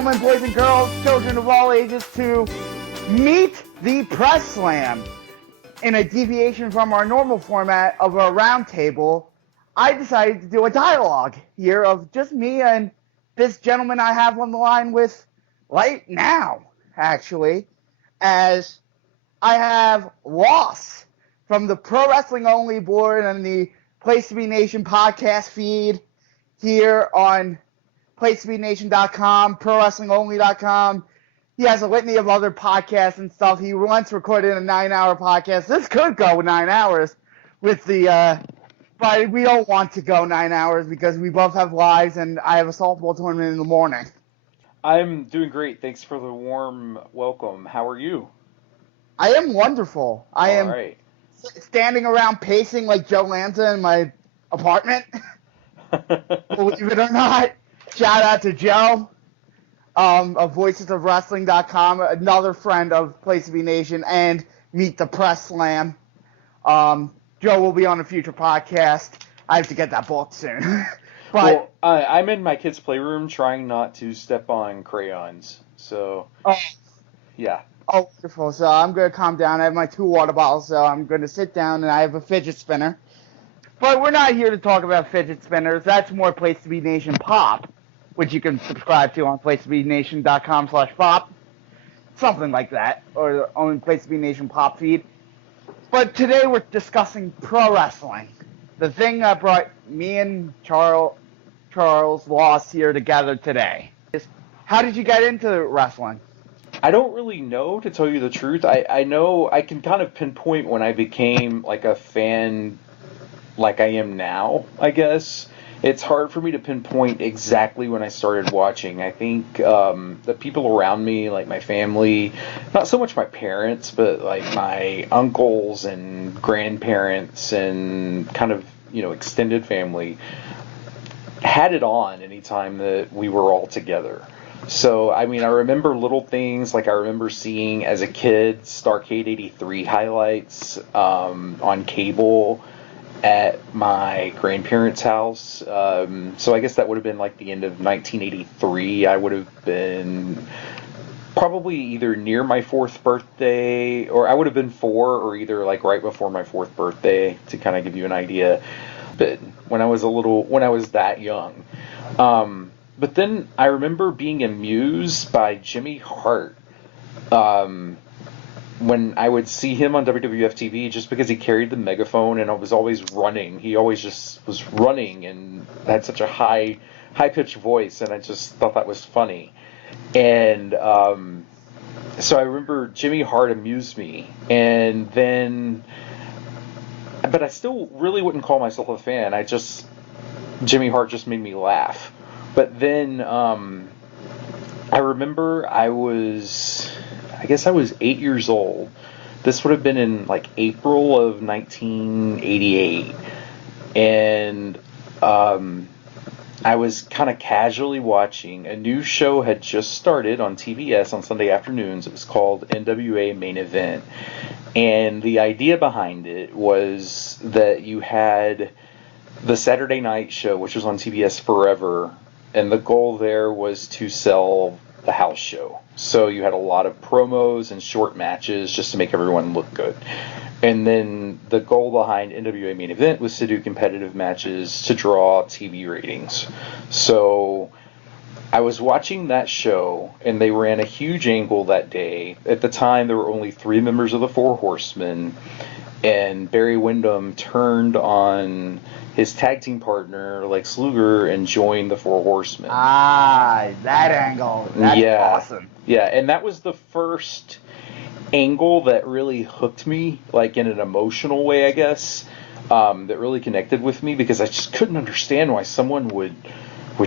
gentlemen, boys and girls, children of all ages, to meet the Press Slam. In a deviation from our normal format of a roundtable, I decided to do a dialogue here of just me and this gentleman I have on the line with right now, actually, as I have Ross from the Pro Wrestling Only board and the Place to Be Nation podcast feed here on PlaceToBeNation.com, ProWrestlingOnly.com. He has a litany of other podcasts and stuff. He once recorded a 9-hour podcast. This could go 9 hours with the, but we don't want to go 9 hours because we both have lives and I have a softball tournament in the morning. I'm doing great. Thanks for the warm welcome. How are you? I am wonderful. I am standing around pacing like Joe Lanza in my apartment. Believe it or not. Shout out to Joe of VoicesOfWrestling.com, another friend of Place to Be Nation and Meet the Press Slam. Joe will be on a future podcast. I have to get that booked soon. But I'm in my kid's playroom trying not to step on crayons. So, yeah. Oh, wonderful. So I'm going to calm down. I have my 2 water bottles, so I'm going to sit down, and I have a fidget spinner. But we're not here to talk about fidget spinners. That's more Place to Be Nation Pop, which you can subscribe to on PlaceToBeNation.com/pop. Something like that, or on Place to Be Nation Pop feed. But today we're discussing pro wrestling. The thing that brought me and Charles Loss here together today. How did you get into wrestling? I don't really know, to tell you the truth. I know I can kind of pinpoint when I became like a fan like I am now, I guess. It's hard for me to pinpoint exactly when I started watching. I think the people around me, like my family, not so much my parents, but like my uncles and grandparents and kind of, extended family, had it on anytime that we were all together. So, I remember little things, like I remember seeing as a kid Starrcade 83 highlights on cable at my grandparents' house. So I guess that would have been like the end of 1983. I would have been probably either near my 4th birthday, or I would have been 4, or either like right before my 4th birthday, to kind of give you an idea. But when I was that young. But then I remember being amused by Jimmy Hart. When I would see him on WWF TV, just because he carried the megaphone and was always running. He always just was running and had such a high-pitched voice, and I just thought that was funny. And so I remember Jimmy Hart amused me. And then, but I still really wouldn't call myself a fan. Jimmy Hart just made me laugh. But then I remember I guess I was 8 years old. This would have been in like April of 1988. And I was kind of casually watching. A new show had just started on TBS on Sunday afternoons. It was called NWA Main Event. And the idea behind it was that you had the Saturday night show, which was on TBS forever. And the goal there was to sell the house show. So you had a lot of promos and short matches just to make everyone look good. And then the goal behind NWA Main Event was to do competitive matches to draw TV ratings. So I was watching that show, and they ran a huge angle that day. At the time, there were only 3 members of the Four Horsemen, and Barry Windham turned on his tag team partner, Lex Luger, and joined the Four Horsemen. Ah, that angle. That's awesome. Yeah, and that was the first angle that really hooked me, like in an emotional way, I guess, that really connected with me, because I just couldn't understand why someone would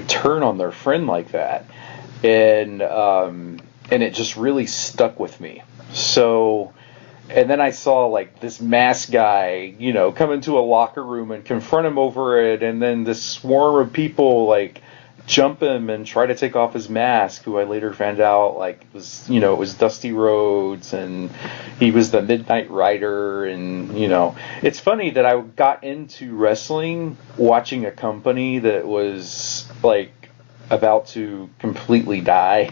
turn on their friend like that. And it just really stuck with me. So, and then I saw like this masked guy, come into a locker room and confront him over it, and then this swarm of people like jump him and try to take off his mask, who I later found out was it was Dusty Rhodes, and he was the Midnight Rider. And it's funny that I got into wrestling watching a company that was like about to completely die.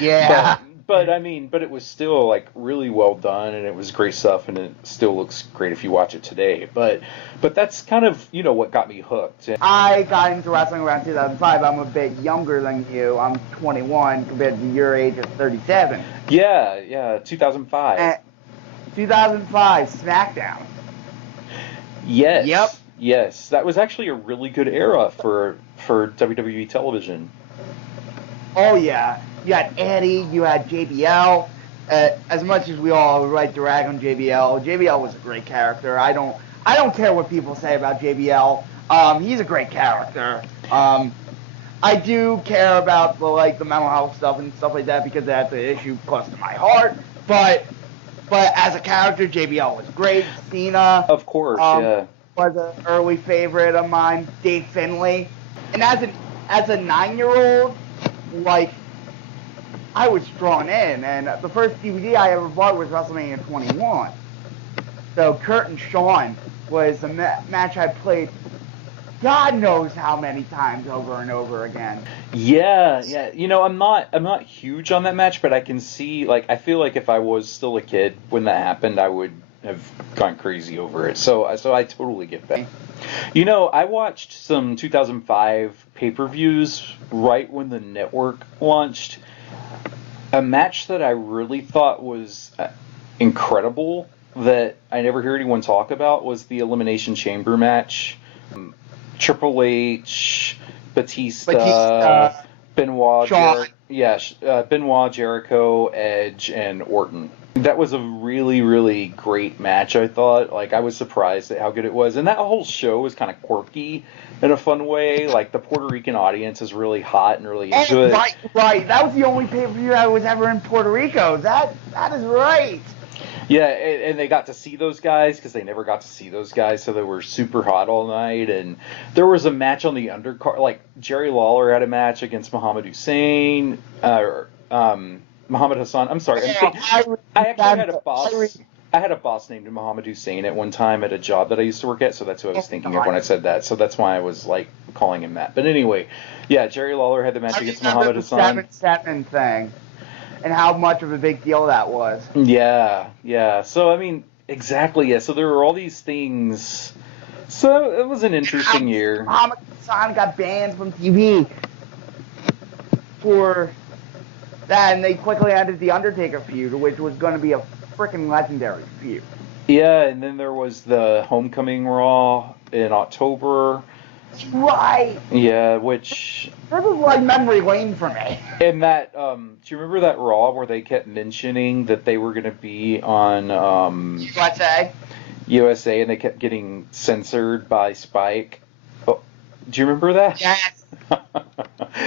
Yeah. But I mean, but it was still like really well done, and it was great stuff, and it still looks great if you watch it today. But that's kind of what got me hooked. I got into wrestling around 2005. I'm a bit younger than you. I'm 21 compared to your age of 37. Yeah, 2005. And 2005 SmackDown. Yes. Yep. Yes, that was actually a really good era for WWE television. Oh yeah, you had Eddie, you had JBL. As much as we all like to rag on JBL, JBL was a great character. I don't care what people say about JBL. He's a great character. I do care about the mental health stuff and stuff like that because that's an issue close to my heart. But as a character, JBL was great. Cena, of course, yeah, was an early favorite of mine. Dave Finlay, and as a 9-year-old, I was drawn in, and the first DVD I ever bought was WrestleMania 21. So Kurt and Shawn was a match I played God knows how many times over and over again. Yeah. I'm not huge on that match, but I can see, I feel like if I was still a kid when that happened, I would have gone crazy over it. So I totally get that. I watched some 2005 pay-per-views right when the network launched. A match that I really thought was incredible that I never hear anyone talk about was the Elimination Chamber match. Triple H, Batista, Benoit, Benoit, Jericho, Edge, and Orton. That was a really, really great match, I thought. I was surprised at how good it was. And that whole show was kind of quirky in a fun way. The Puerto Rican audience is really hot and really into it. Right. That was the only pay-per-view I was ever in Puerto Rico. That is right. Yeah, and they got to see those guys because they never got to see those guys, so they were super hot all night. And there was a match on the undercard. Jerry Lawler had a match against Muhammad Hussein, Muhammad Hassan. I'm sorry. I actually had a boss. I had a boss named Muhammad Hussein at one time at a job that I used to work at, so that's who I was thinking of when I said that. So that's why I was calling him that. But anyway, yeah, Jerry Lawler had the match against Muhammad Hassan. The 7-7 thing. And how much of a big deal that was. Yeah. So, I mean, exactly, yeah. So there were all these things. So it was an interesting year. Muhammad Hassan got banned from TV for that, and they quickly ended the Undertaker feud, which was going to be a freaking legendary feud. Yeah, and then there was the Homecoming Raw in October. Right. Yeah, which... This is like memory lane for me. And that, do you remember that Raw where they kept mentioning that they were going to be on... USA, and they kept getting censored by Spike? Oh, do you remember that? Yes.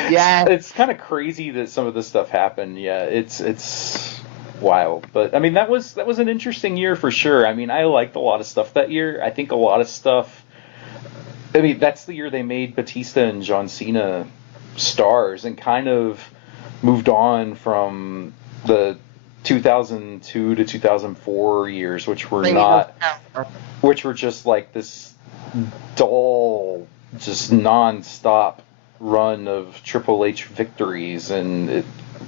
Yes. It's kind of crazy that some of this stuff happened. Yeah, it's wild. But, I mean, that was an interesting year for sure. I mean, I liked a lot of stuff that year. I think a lot of stuff... I mean, that's the year they made Batista and John Cena stars and kind of moved on from the 2002 to 2004 years, which were just this dull, just non-stop run of Triple H victories, and it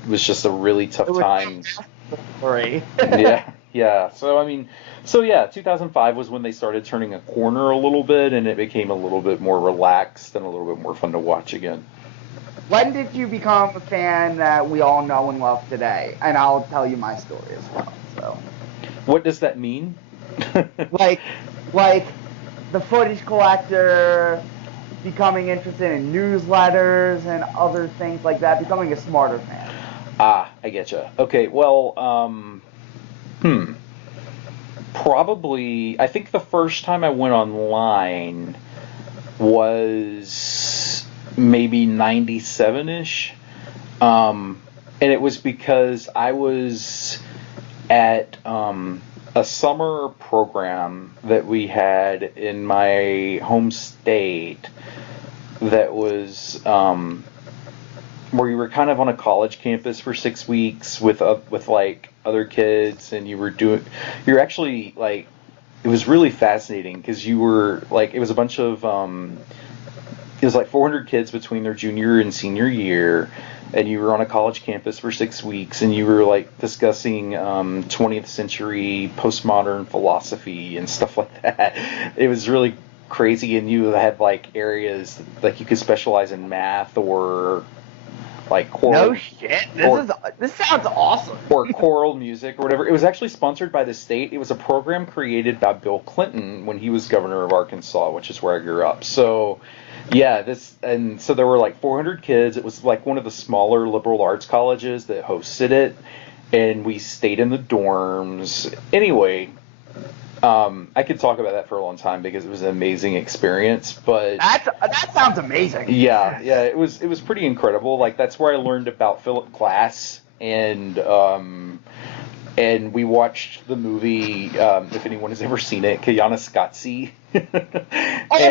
was just a really tough time. Yeah. So 2005 was when they started turning a corner a little bit, and it became a little bit more relaxed and a little bit more fun to watch again. When did you become a fan that we all know and love today? And I'll tell you my story as well. So, what does that mean? like the footage collector, becoming interested in newsletters and other things like that, becoming a smarter fan. I getcha. Okay, well, probably, I think the first time I went online was maybe 97-ish. And it was because I was at a summer program that we had in my home state that was where you were kind of on a college campus for 6 weeks with other kids, and you're actually it was really fascinating because you were it was a bunch of it was like 400 kids between their junior and senior year, and you were on a college campus for 6 weeks, and you were like discussing 20th century postmodern philosophy and stuff like that. It was really crazy, and you had like areas like you could specialize in math or like choral. No shit. This sounds awesome. Or choral music or whatever. It was actually sponsored by the state. It was a program created by Bill Clinton when he was governor of Arkansas, which is where I grew up. So, yeah, so there were like 400 kids. It was like one of the smaller liberal arts colleges that hosted it, and we stayed in the dorms. Anyway, I could talk about that for a long time because it was an amazing experience, but that sounds amazing. Yeah, it was pretty incredible. Like that's where I learned about Philip Glass, and we watched the movie. If anyone has ever seen it, Koyaanisqatsi. Oh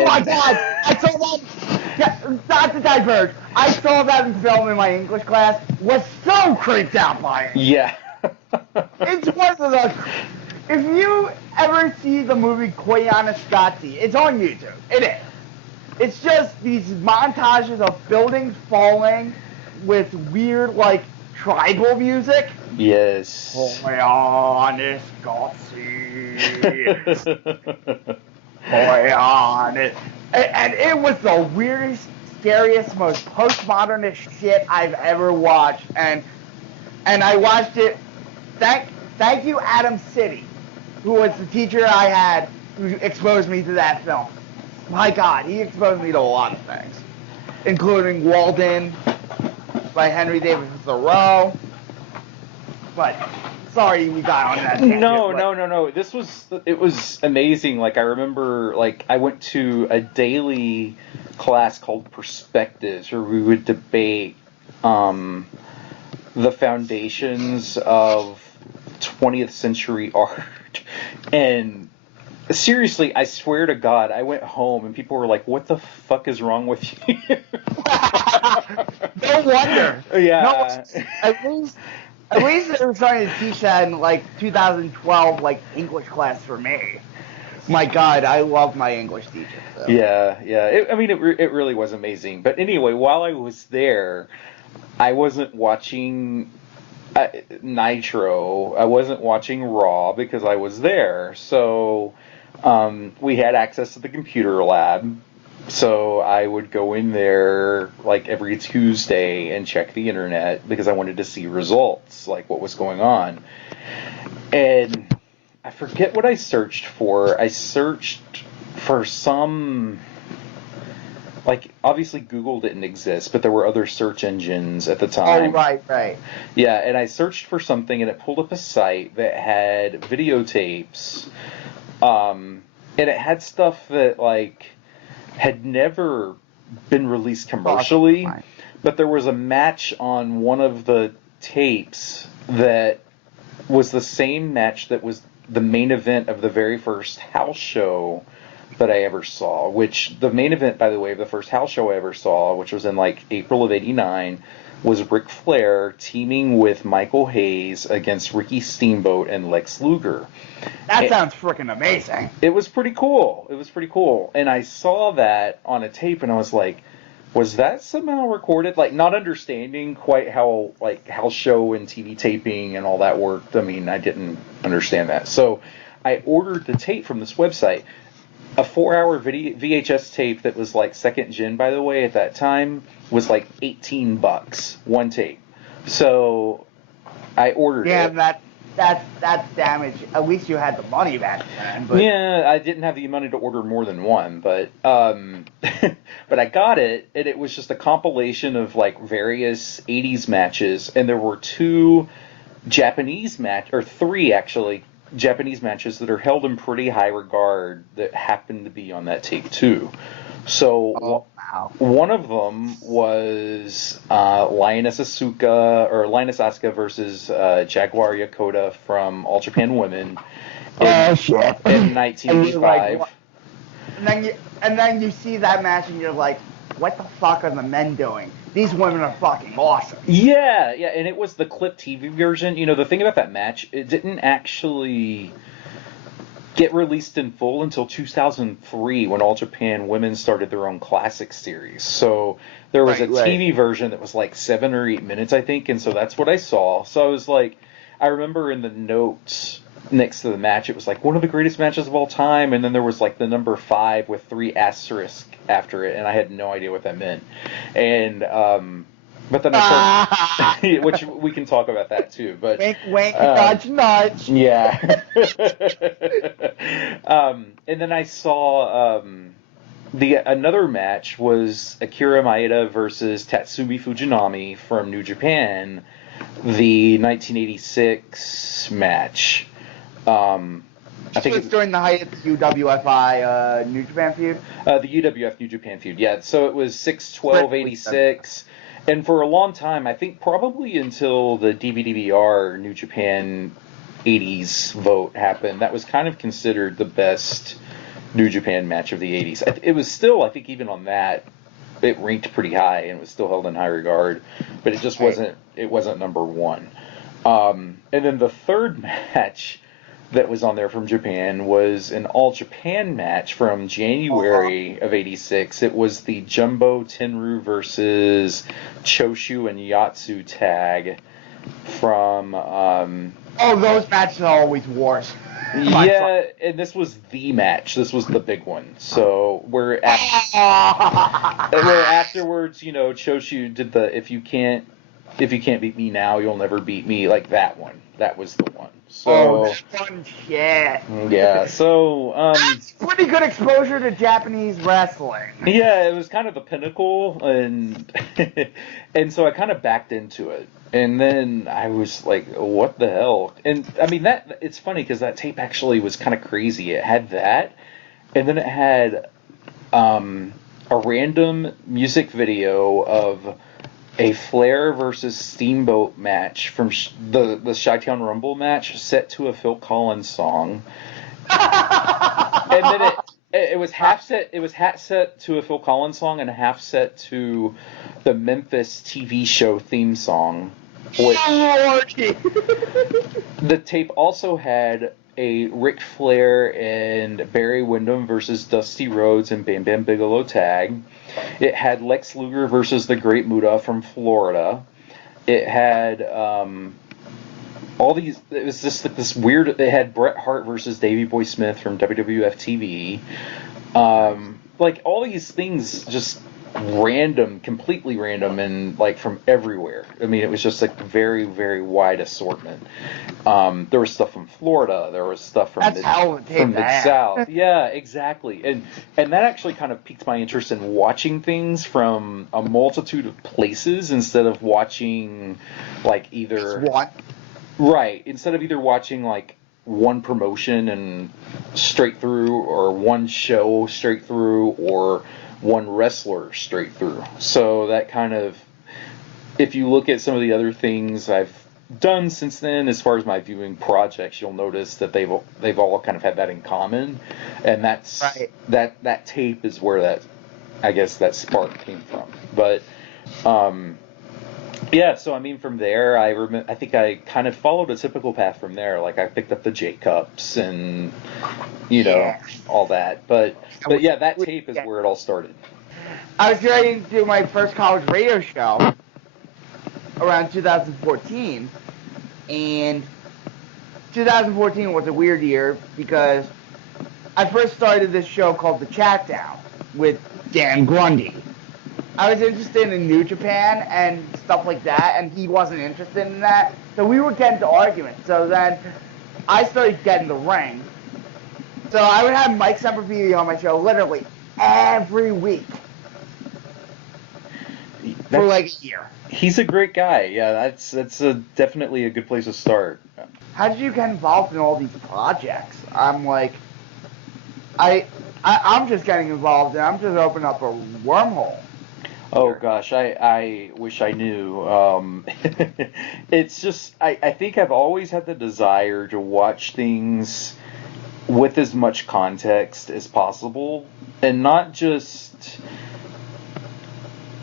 my God! I saw that. Yeah, not to diverge. I saw that in film in my English class. Was so creeped out by it. Yeah. It's one of the. If you ever see the movie Koyaanisqatsi, it's on YouTube. It is. It's just these montages of buildings falling with weird, like, tribal music. Yes. Koyaanisqatsi. Koyaanis. And it was the weirdest, scariest, most postmodernist shit I've ever watched. And I watched it. Thank you, Adam City, who was the teacher I had who exposed me to that film. My God, he exposed me to a lot of things, including Walden by Henry David Thoreau. But sorry we got on that tangent. No. It was amazing. Like I remember, like I went to a daily class called Perspectives, where we would debate the foundations of 20th century art. And seriously, I swear to God, I went home and people were like, "What the fuck is wrong with you?" No wonder. Yeah. No, at least they were starting to teach that in like 2012, like English class for me. My God, I love my English teacher. So. Yeah. It really was amazing. But anyway, while I was there, I wasn't watching Nitro. I wasn't watching Raw because I was there. So we had access to the computer lab. So I would go in there like every Tuesday and check the internet because I wanted to see results, like what was going on. And I forget what I searched for. I searched for some, like, obviously Google didn't exist, but there were other search engines at the time. Oh, right. Yeah, and I searched for something, and it pulled up a site that had videotapes, and it had stuff that, like, had never been released commercially, but there was a match on one of the tapes that was the same match that was the main event of the very first house show that I ever saw, which the main event, by the way, of the first house show I ever saw, which was in like April of '89, was Ric Flair teaming with Michael Hayes against Ricky Steamboat and Lex Luger. That sounds freaking amazing. It was pretty cool. And I saw that on a tape and I was like, was that somehow recorded? Like, not understanding quite how, like, house show and TV taping and all that worked. I mean, I didn't understand that. So I ordered the tape from this website. A 4-hour VHS tape that was like second gen, by the way, at that time was like $18, one tape. So I ordered it. Yeah, that's damage. At least you had the money back then. But... Yeah, I didn't have the money to order more than one, but but I got it, and it was just a compilation of like various '80s matches, and there were three actually. Japanese matches that are held in pretty high regard that happen to be on that tape too. So one of them was Lioness Asuka versus Jaguar Yokota from All Japan Women in 1985. And then you see that match and you're like, what the fuck are the men doing? These women are fucking awesome. Yeah, and it was the clip TV version. You know, the thing about that match, it didn't actually get released in full until 2003 when All Japan Women started their own classic series. So there was a TV version that was like 7 or 8 minutes, I think, and so that's what I saw. So I was like, I remember in the notes next to the match, it was like one of the greatest matches of all time, and then there was like the number 5 with 3 asterisks after it, and I had no idea what that meant. And but then I started, which we can talk about that too. But wink, wink, nudge, nudge. Yeah. And then I saw another match was Akira Maeda versus Tatsumi Fujinami from New Japan, the 1986 match. I think it's during the height of the UWFI New Japan feud. The UWF New Japan feud, yeah. So it was 6/12/86. And for a long time, I think probably until the DVD-BR New Japan 80s vote happened, that was kind of considered the best New Japan match of the 80s. It was still, I think even on that, it ranked pretty high and was still held in high regard, but it just wasn't number one. And then the third match that was on there from Japan was an All Japan match from January of 86. It was the Jumbo Tenru versus Choshu and Yatsu tag from those matches are always wars. Yeah, and this was the match. This was the big one. So where afterwards, Choshu did the if you can't beat me now, you'll never beat me, like that one. That was the one. So, that fun shit. Yeah, so that's pretty good exposure to Japanese wrestling. Yeah, it was kind of the pinnacle, and and so I kind of backed into it. And then I was like, what the hell? And I mean, it's funny because that tape actually was kind of crazy. It had that, and then it had a random music video of a Flair versus Steamboat match from the Chi-Town Rumble match set to a Phil Collins song. And then it was half set to a Phil Collins song and half set to the Memphis TV show theme song. The tape also had a Ric Flair and Barry Windham versus Dusty Rhodes and Bam Bam Bigelow tag. It had Lex Luger versus the Great Muta from Florida. It had all these. It was just like this weird. It had Bret Hart versus Davey Boy Smith from WWF TV. Like all these things, just random, completely random, and like from everywhere. I mean, it was just like very, very wide assortment. There was stuff from Florida. There was stuff from Mid-South. Yeah, exactly. And that actually kind of piqued my interest in watching things from a multitude of places instead of watching like either what? Right. Instead of either watching like one promotion and straight through, or one show straight through, or one wrestler straight through. So that kind of, if you look at some of the other things I've done since then, as far as my viewing projects, you'll notice that they've all kind of had that in common, and that's right. that tape is where that, I guess, that spark came from. But yeah, so I mean, from there, I think I kind of followed a typical path from there. Like I picked up the J Cups and all that. But yeah, that tape is where it all started. I was ready to do my first college radio show around 2014, and 2014 was a weird year because I first started this show called The Chat Down with Dan Grundy. I was interested in New Japan and stuff like that, and he wasn't interested in that. So we would get into arguments. So then I started getting the ring. So I would have Mike Sempervive on my show literally every week for like a year. He's a great guy. Yeah, that's definitely a good place to start. How did you get involved in all these projects? I'm like, I'm just getting involved, and I'm just opening up a wormhole. Oh gosh, I wish I knew. It's just I think I've always had the desire to watch things with as much context as possible, and not just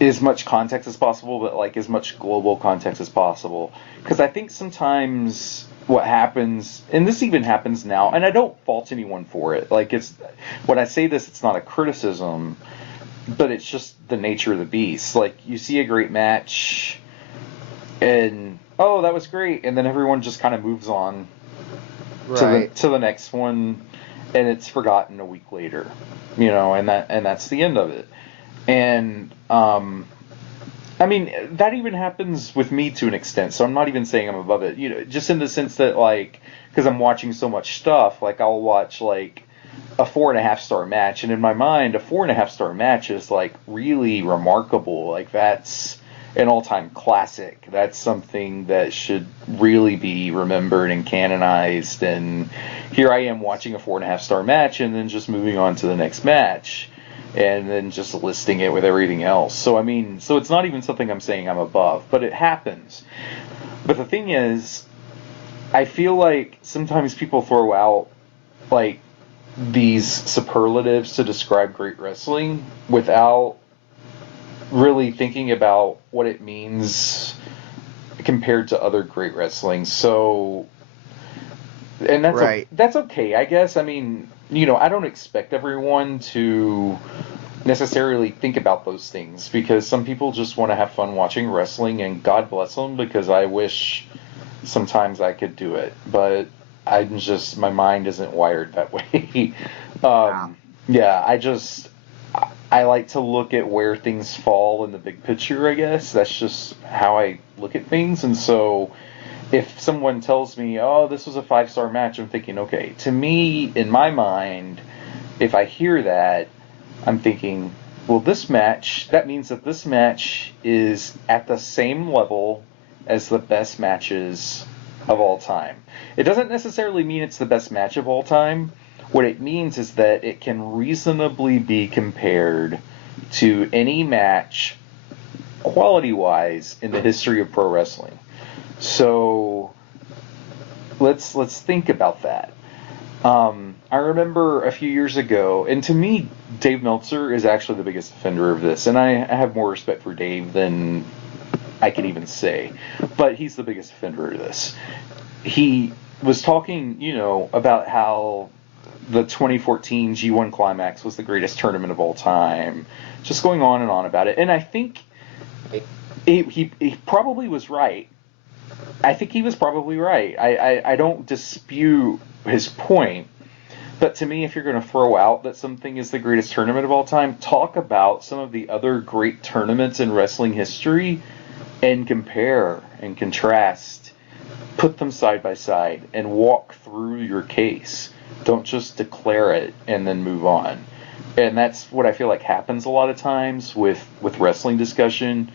as much context as possible, but like as much global context as possible. Because I think sometimes what happens, and this even happens now, and I don't fault anyone for it. Like, it's, when I say this, it's not a criticism, but it's just the nature of the beast. Like, you see a great match, and, oh, that was great, and then everyone just kind of moves on to the next one, and it's forgotten a week later, and that's the end of it. And I mean, that even happens with me to an extent, so I'm not even saying I'm above it, just in the sense that, like, because I'm watching so much stuff, like, I'll watch, like, a 4.5-star match, and in my mind, a 4.5-star match is, like, really remarkable. Like, that's an all-time classic. That's something that should really be remembered and canonized, and here I am watching a 4.5-star match, and then just moving on to the next match, and then just listing it with everything else. So, I mean, so it's not even something I'm saying I'm above, but it happens. But the thing is, I feel like sometimes people throw out, like, these superlatives to describe great wrestling without really thinking about what it means compared to other great wrestling. So, and that's okay, I guess. I mean, I don't expect everyone to necessarily think about those things, because some people just want to have fun watching wrestling, and God bless them, because I wish sometimes I could do it, but my mind isn't wired that way. I like to look at where things fall in the big picture, I guess. That's just how I look at things. And so if someone tells me, oh, this was a 5-star match, I'm thinking, okay, to me, in my mind, if I hear that, I'm thinking, well, that means that this match is at the same level as the best matches of all time. It doesn't necessarily mean it's the best match of all time. What it means is that it can reasonably be compared to any match, quality-wise, in the history of pro wrestling. So let's think about that. I remember a few years ago, and to me, Dave Meltzer is actually the biggest offender of this, and I have more respect for Dave than I can even say, but he's the biggest offender of this. He was talking, about how the 2014 G1 Climax was the greatest tournament of all time, just going on and on about it, and I think he probably was right. I think he was probably right. I don't dispute his point. But to me, if you're going to throw out that something is the greatest tournament of all time, talk about some of the other great tournaments in wrestling history and compare and contrast. Put them side by side and walk through your case. Don't just declare it and then move on. And that's what I feel like happens a lot of times with wrestling discussion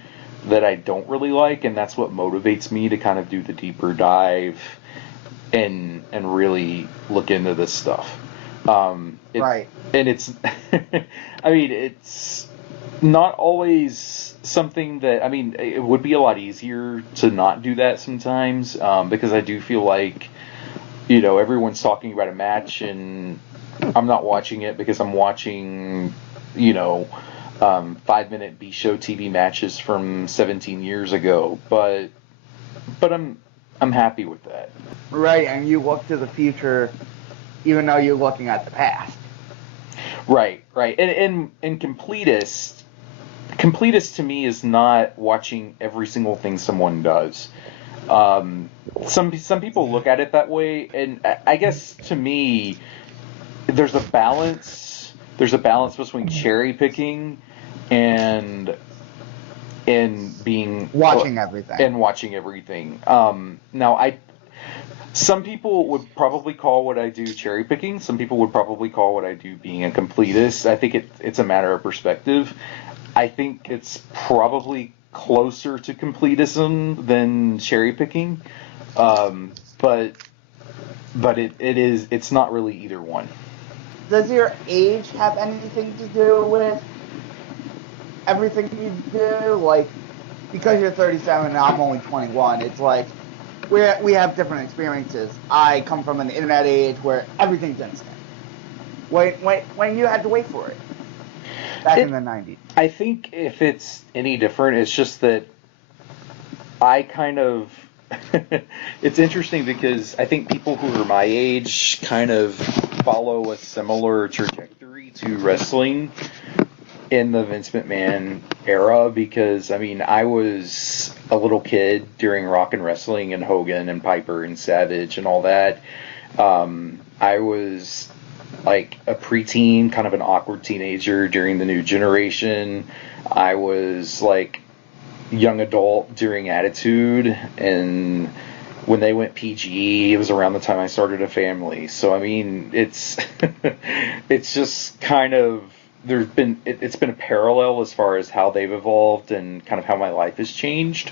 that I don't really like, and that's what motivates me to kind of do the deeper dive and really look into this stuff. And it's I mean, it's not always something that, I mean, it would be a lot easier to not do that sometimes, because I do feel like, everyone's talking about a match and I'm not watching it because I'm watching, 5-minute B-show TV matches from 17 years ago, but I'm happy with that. Right, and you look to the future even though you're looking at the past. Right. And completist to me is not watching every single thing someone does. Some people look at it that way, and I guess to me, there's a balance between cherry picking and watching everything. Now, some people would probably call what I do cherry picking. Some people would probably call what I do being a completist. I think it's a matter of perspective. I think it's probably closer to completism than cherry picking, but it's not really either one. Does your age have anything to do with everything you do? Like, because you're 37 and I'm only 21, it's like we have different experiences. I come from an internet age where everything's instant. When you had to wait for it back in the 90s. I think if it's any different, it's just that I kind of it's interesting because I think people who are my age kind of follow a similar trajectory to wrestling in the Vince McMahon era, because I mean I was a little kid during Rock and Wrestling and Hogan and Piper and Savage and all that. I was like a preteen, kind of an awkward teenager during the New Generation. I was like young adult during Attitude, and when they went PG, it was around the time I started a family. So I mean, it's it's just kind of it's been a parallel as far as how they've evolved and kind of how my life has changed.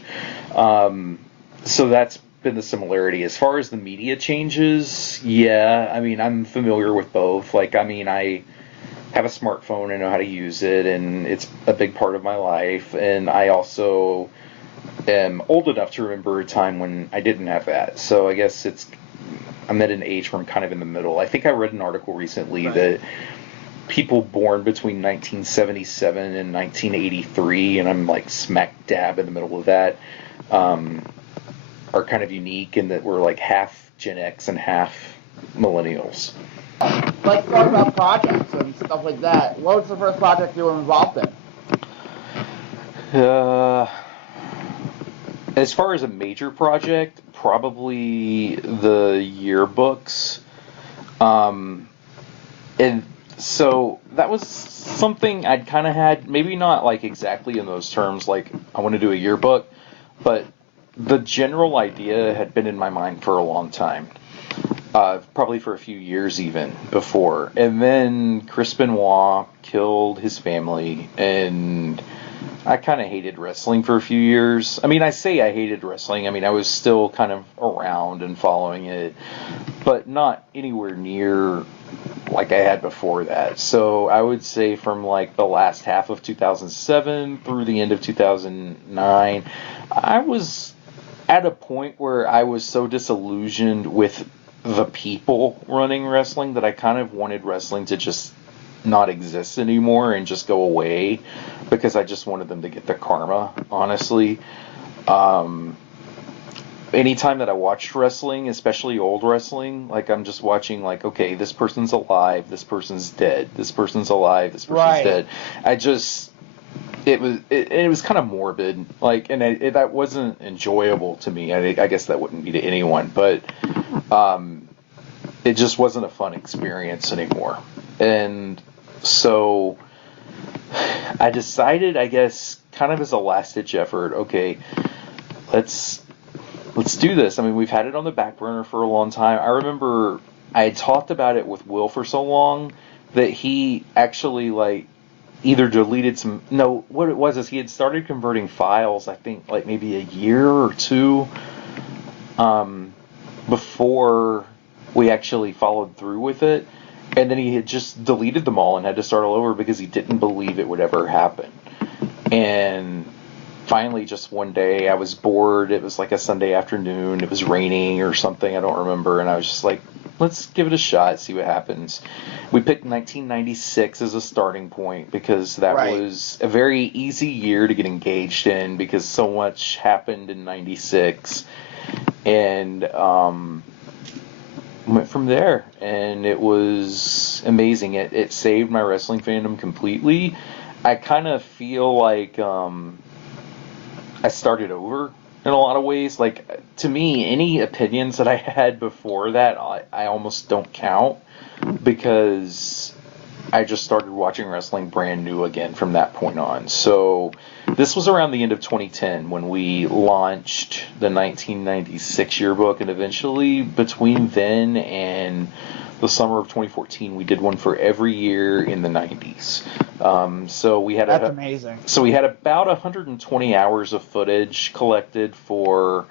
So that's been the similarity. As far as the media changes, yeah, I mean, I'm familiar with both. Like, I mean, I have a smartphone, I know how to use it, and it's a big part of my life. And I also am old enough to remember a time when I didn't have that. So I guess I'm at an age where I'm kind of in the middle. I think I read an article recently that people born between 1977 and 1983, and I'm like smack dab in the middle of that, are kind of unique in that we're like half Gen X and half millennials. Let's talk about projects and stuff like that. What was the first project you were involved in? As far as a major project, probably the yearbooks. And so that was something I'd kind of had, maybe not like exactly in those terms, like I want to do a yearbook, but the general idea had been in my mind for a long time. Probably for a few years even before. And then Chris Benoit killed his family, and I kind of hated wrestling for a few years. I mean, I say I hated wrestling. I mean, I was still kind of around and following it, but not anywhere near like I had before that. So I would say from like the last half of 2007 through the end of 2009, I was at a point where I was so disillusioned with the people running wrestling that I kind of wanted wrestling to just not exist anymore and just go away, because I just wanted them to get their karma, honestly. Anytime that I watched wrestling, especially old wrestling, like I'm just watching like, okay, this person's alive, this person's dead, this person's alive, this person's dead. It was kind of morbid, like, and that wasn't enjoyable to me. I guess that wouldn't be to anyone, but it just wasn't a fun experience anymore. And so I decided, I guess, kind of as a last-ditch effort, okay, let's do this. I mean, we've had it on the back burner for a long time. I remember I had talked about it with Will for so long that he actually, like, either deleted what it was is he had started converting files, I think, like maybe a year or two before we actually followed through with it. And then he had just deleted them all and had to start all over because he didn't believe it would ever happen. And finally, just one day, I was bored. It was like a Sunday afternoon. It was raining or something. I don't remember. And I was just like, let's give it a shot, see what happens. We picked 1996 as a starting point because that was a very easy year to get engaged in because so much happened in 96. And went from there. And it was amazing. It saved my wrestling fandom completely. I kind of feel like I started over in a lot of ways. Like, to me, any opinions that I had before that, I almost don't count because I just started watching wrestling brand new again from that point on. So this was around the end of 2010 when we launched the 1996 yearbook, and eventually between then and the summer of 2014, we did one for every year in the 90s. So we had That's amazing. So we had about 120 hours of footage collected for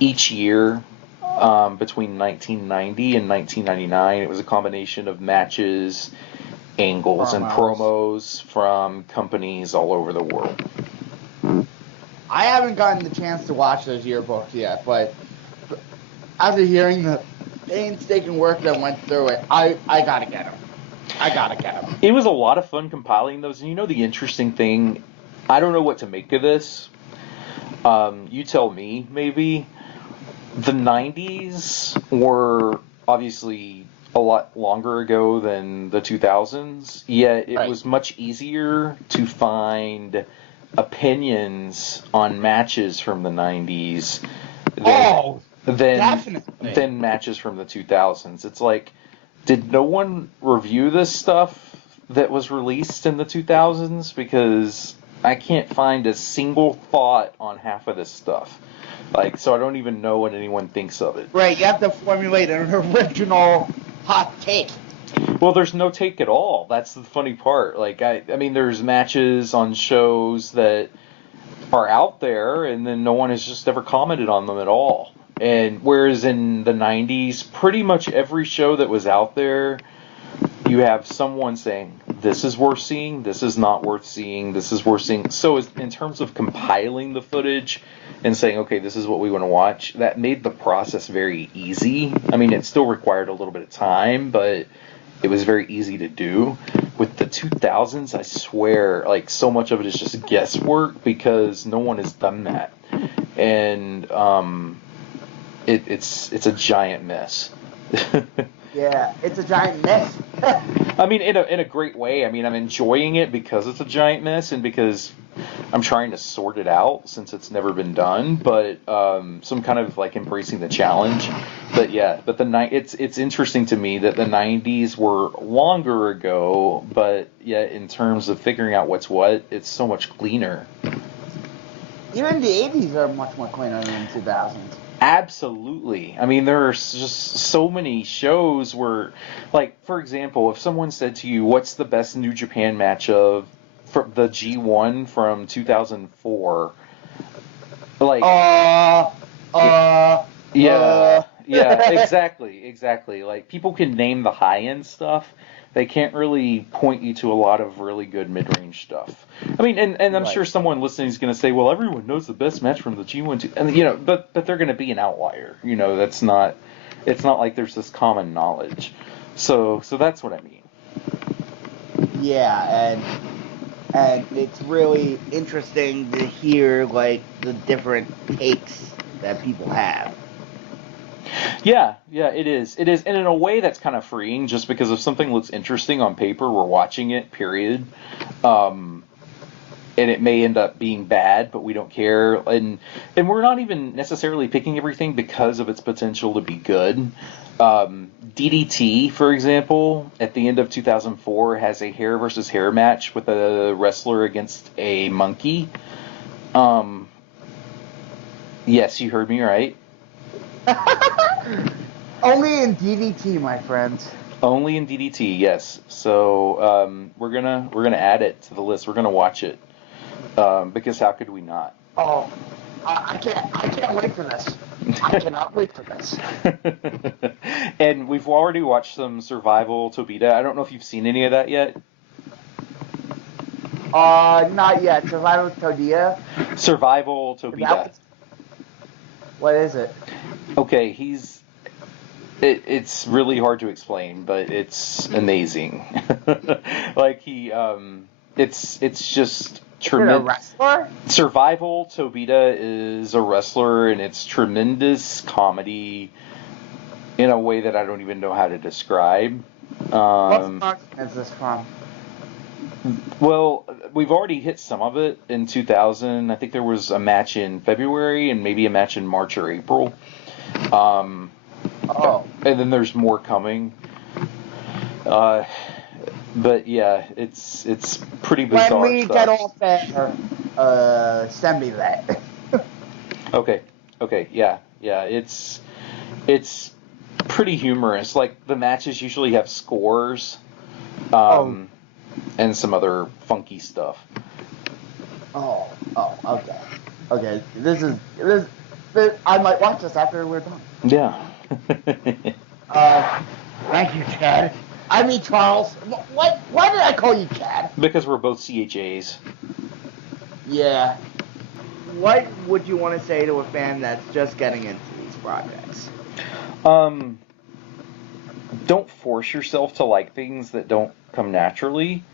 each year between 1990 and 1999. It was a combination of matches, angles, and promos from companies all over the world. I haven't gotten the chance to watch those yearbooks yet, but after hearing the painstaking work that went through it, I gotta get them. It was a lot of fun compiling those, and you know the interesting thing, I don't know what to make of this. You tell me, maybe. The 90s were obviously a lot longer ago than the 2000s, yet it was much easier to find opinions on matches from the 90s than matches from the 2000s. It's like, did no one review this stuff that was released in the 2000s? Because I can't find a single thought on half of this stuff. Like, so I don't even know what anyone thinks of it. Right, you have to formulate an original hot take. Well, there's no take at all. That's the funny part. Like, I mean, there's matches on shows that are out there, and then no one has just ever commented on them at all. And whereas in the 90s, pretty much every show that was out there, you have someone saying, this is worth seeing, this is not worth seeing, this is worth seeing. So in terms of compiling the footage and saying, okay, this is what we want to watch, that made the process very easy. I mean, it still required a little bit of time, but it was very easy to do. With the 2000s, I swear, like, so much of it is just guesswork because no one has done that. And it's a giant mess. Yeah, it's a giant mess. I mean, in a great way. I mean, I'm enjoying it because it's a giant mess and because I'm trying to sort it out since it's never been done. But so I'm kind of like embracing the challenge. But yeah, but it's interesting to me that the 90s were longer ago, but yet in terms of figuring out what's what, it's so much cleaner. Even the 80s are much more cleaner than the 2000s. Absolutely. I mean, there are just so many shows where, like, for example, if someone said to you, what's the best New Japan match of the G1 from 2004? Like, yeah, exactly. Like, people can name the high-end stuff. They can't really point you to a lot of really good mid-range stuff. I mean, and I'm sure someone listening is going to say, well, everyone knows the best match from the G1 too. And, you know, but they're going to be an outlier. You know, it's not like there's this common knowledge. So that's what I mean. Yeah, and it's really interesting to hear, like, the different takes that people have. Yeah, it is. And in a way that's kind of freeing, just because if something looks interesting on paper, we're watching it, period. And it may end up being bad, but we don't care. And we're not even necessarily picking everything because of its potential to be good. DDT, for example, at the end of 2004, has a hair versus hair match with a wrestler against a monkey. Yes, you heard me right. Only in DDT, my friends. Only in DDT, yes. So we're gonna add it to the list. We're gonna watch it because how could we not? Oh, I can't wait for this. I cannot wait for this. And we've already watched some Survival Tobita. I don't know if you've seen any of that yet. Not yet. Survival Tobita. Survival Tobita. What is it? Okay, it's really hard to explain, but it's amazing. Like it's just tremendous. Is it a wrestler? Survival Tobita is a wrestler, and it's tremendous comedy in a way that I don't even know how to describe. What mark is this from? Well, we've already hit some of it in 2000. I think there was a match in February and maybe a match in March or April. And then there's more coming. But yeah, it's pretty bizarre when we stuff. get off there, send me that. Okay, yeah, it's pretty humorous. Like, the matches usually have scores, and some other funky stuff. Okay. This. I might watch this after we're done. Yeah. Thank you, Chad. I mean, Charles. What? Why did I call you Chad? Because we're both CHAs. Yeah. What would you want to say to a fan that's just getting into these projects? Don't force yourself to like things that don't come naturally.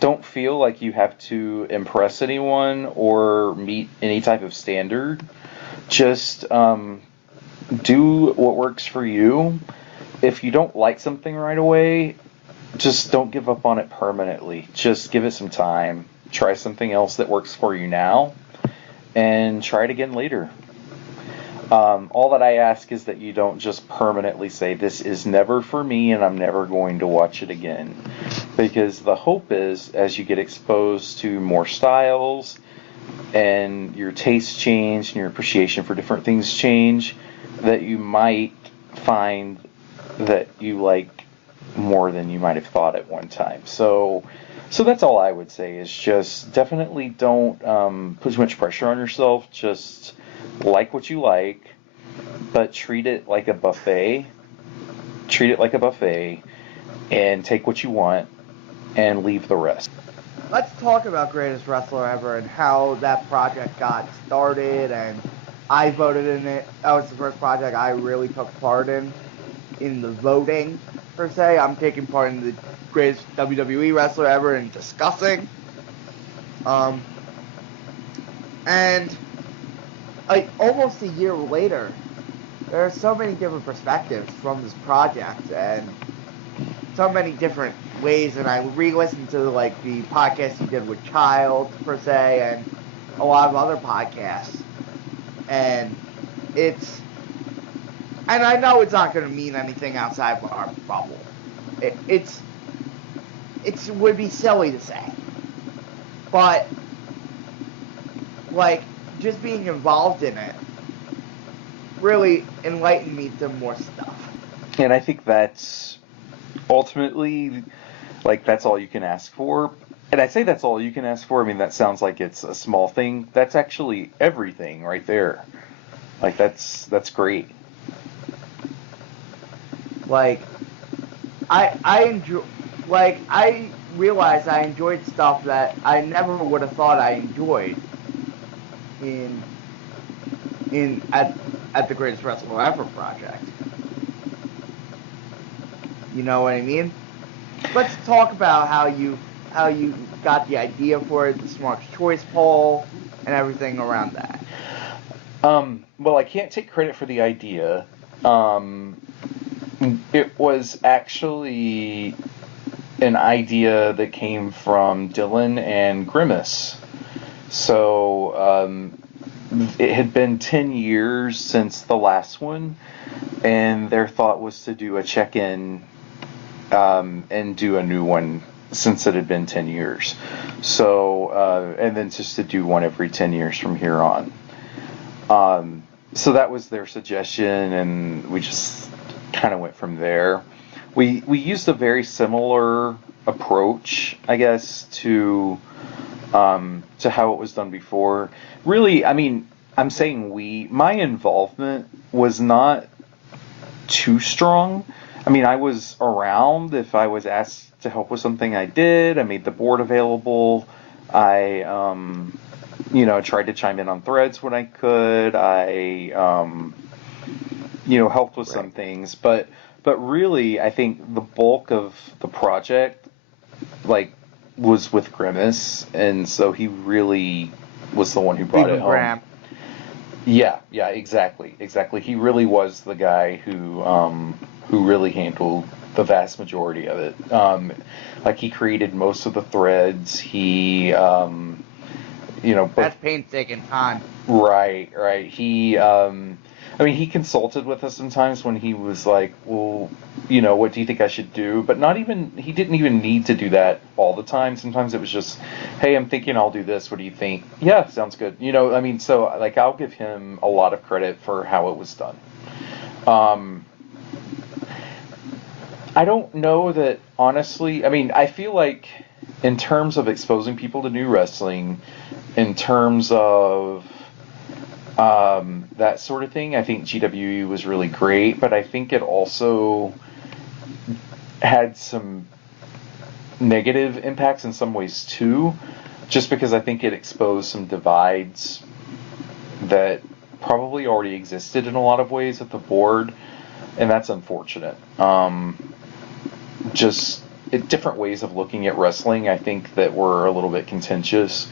don't feel like you have to impress anyone or meet any type of standard. Just do what works for you. If you don't like something right away, just don't give up on it permanently. Just give it some time. Try something else that works for you now, and try it again later. All that I ask is that you don't just permanently say, this is never for me and I'm never going to watch it again. Because the hope is, as you get exposed to more styles and your tastes change and your appreciation for different things change, that you might find that you like more than you might have thought at one time. So that's all I would say, is just definitely don't put too much pressure on yourself. Just like what you like, but treat it like a buffet. Treat it like a buffet, and take what you want and leave the rest. Let's talk about Greatest Wrestler Ever and how that project got started, and I voted in it. That was the first project I really took part in the voting, per se. I'm taking part in the Greatest WWE Wrestler Ever and discussing. And like almost a year later, there are so many different perspectives from this project and so many different ways. And I re-listened to like the podcast you did with Child, per se, and a lot of other podcasts. And and I know it's not going to mean anything outside of our bubble. It would be silly to say, but like just being involved in it really enlightened me to more stuff. And I think that's ultimately, like, that's all you can ask for. And I say that's all you can ask for. I mean, that sounds like it's a small thing. That's actually everything right there. Like, that's great. Like, I realized I enjoyed stuff that I never would have thought I enjoyed at the Greatest Wrestler Ever project. You know what I mean? Let's talk about how you got the idea for it, the Smart's Choice poll, and everything around that. Well, I can't take credit for the idea. It was actually an idea that came from Dylan and Grimace. So it had been 10 years since the last one, and their thought was to do a check-in and do a new one since it had been 10 years. So, and then just to do one every 10 years from here on. So that was their suggestion, and we just kind of went from there. We used a very similar approach, I guess, to how it was done before. Really, I mean, I'm saying my involvement was not too strong. I mean, I was around if I was asked to help with something. I did. I made the board available. I tried to chime in on threads when I could. I helped with some things, but really, I think the bulk of the project, like, was with Grimace, and so he really was the one who brought it home. Graham. Yeah, exactly. He really was the guy who really handled the vast majority of it. Like, he created most of the threads. He, that's painstaking time. Right. He, he consulted with us sometimes when he was like, well, what do you think I should do? But he didn't even need to do that all the time. Sometimes it was just, hey, I'm thinking I'll do this. What do you think? Yeah, sounds good. So, like, I'll give him a lot of credit for how it was done. I don't know that, honestly, I feel like in terms of exposing people to new wrestling, in terms of that sort of thing, I think GWE was really great, but I think it also had some negative impacts in some ways too, just because I think it exposed some divides that probably already existed in a lot of ways at the board, and that's unfortunate. Just different ways of looking at wrestling, I think, that were a little bit contentious.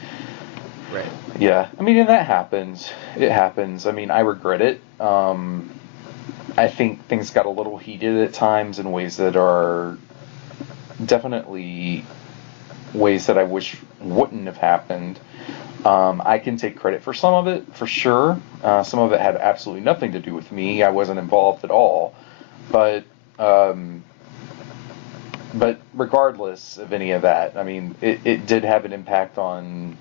Right. Yeah, I mean, and that happens. It happens. I mean, I regret it. I think things got a little heated at times in ways that are definitely ways that I wish wouldn't have happened. I can take credit for some of it, for sure. Some of it had absolutely nothing to do with me. I wasn't involved at all. But regardless of any of that, I mean, it did have an impact on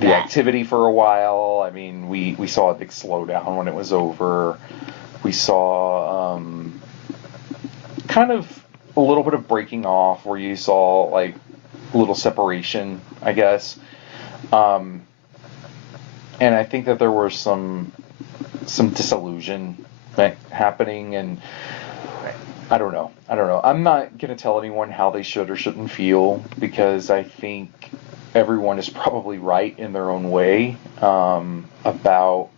the activity for a while. I mean, we saw a big slowdown when it was over. We saw kind of a little bit of breaking off where you saw like a little separation, I guess. And I think that there was some disillusion happening, and I don't know. I'm not going to tell anyone how they should or shouldn't feel, because I think everyone is probably right in their own way about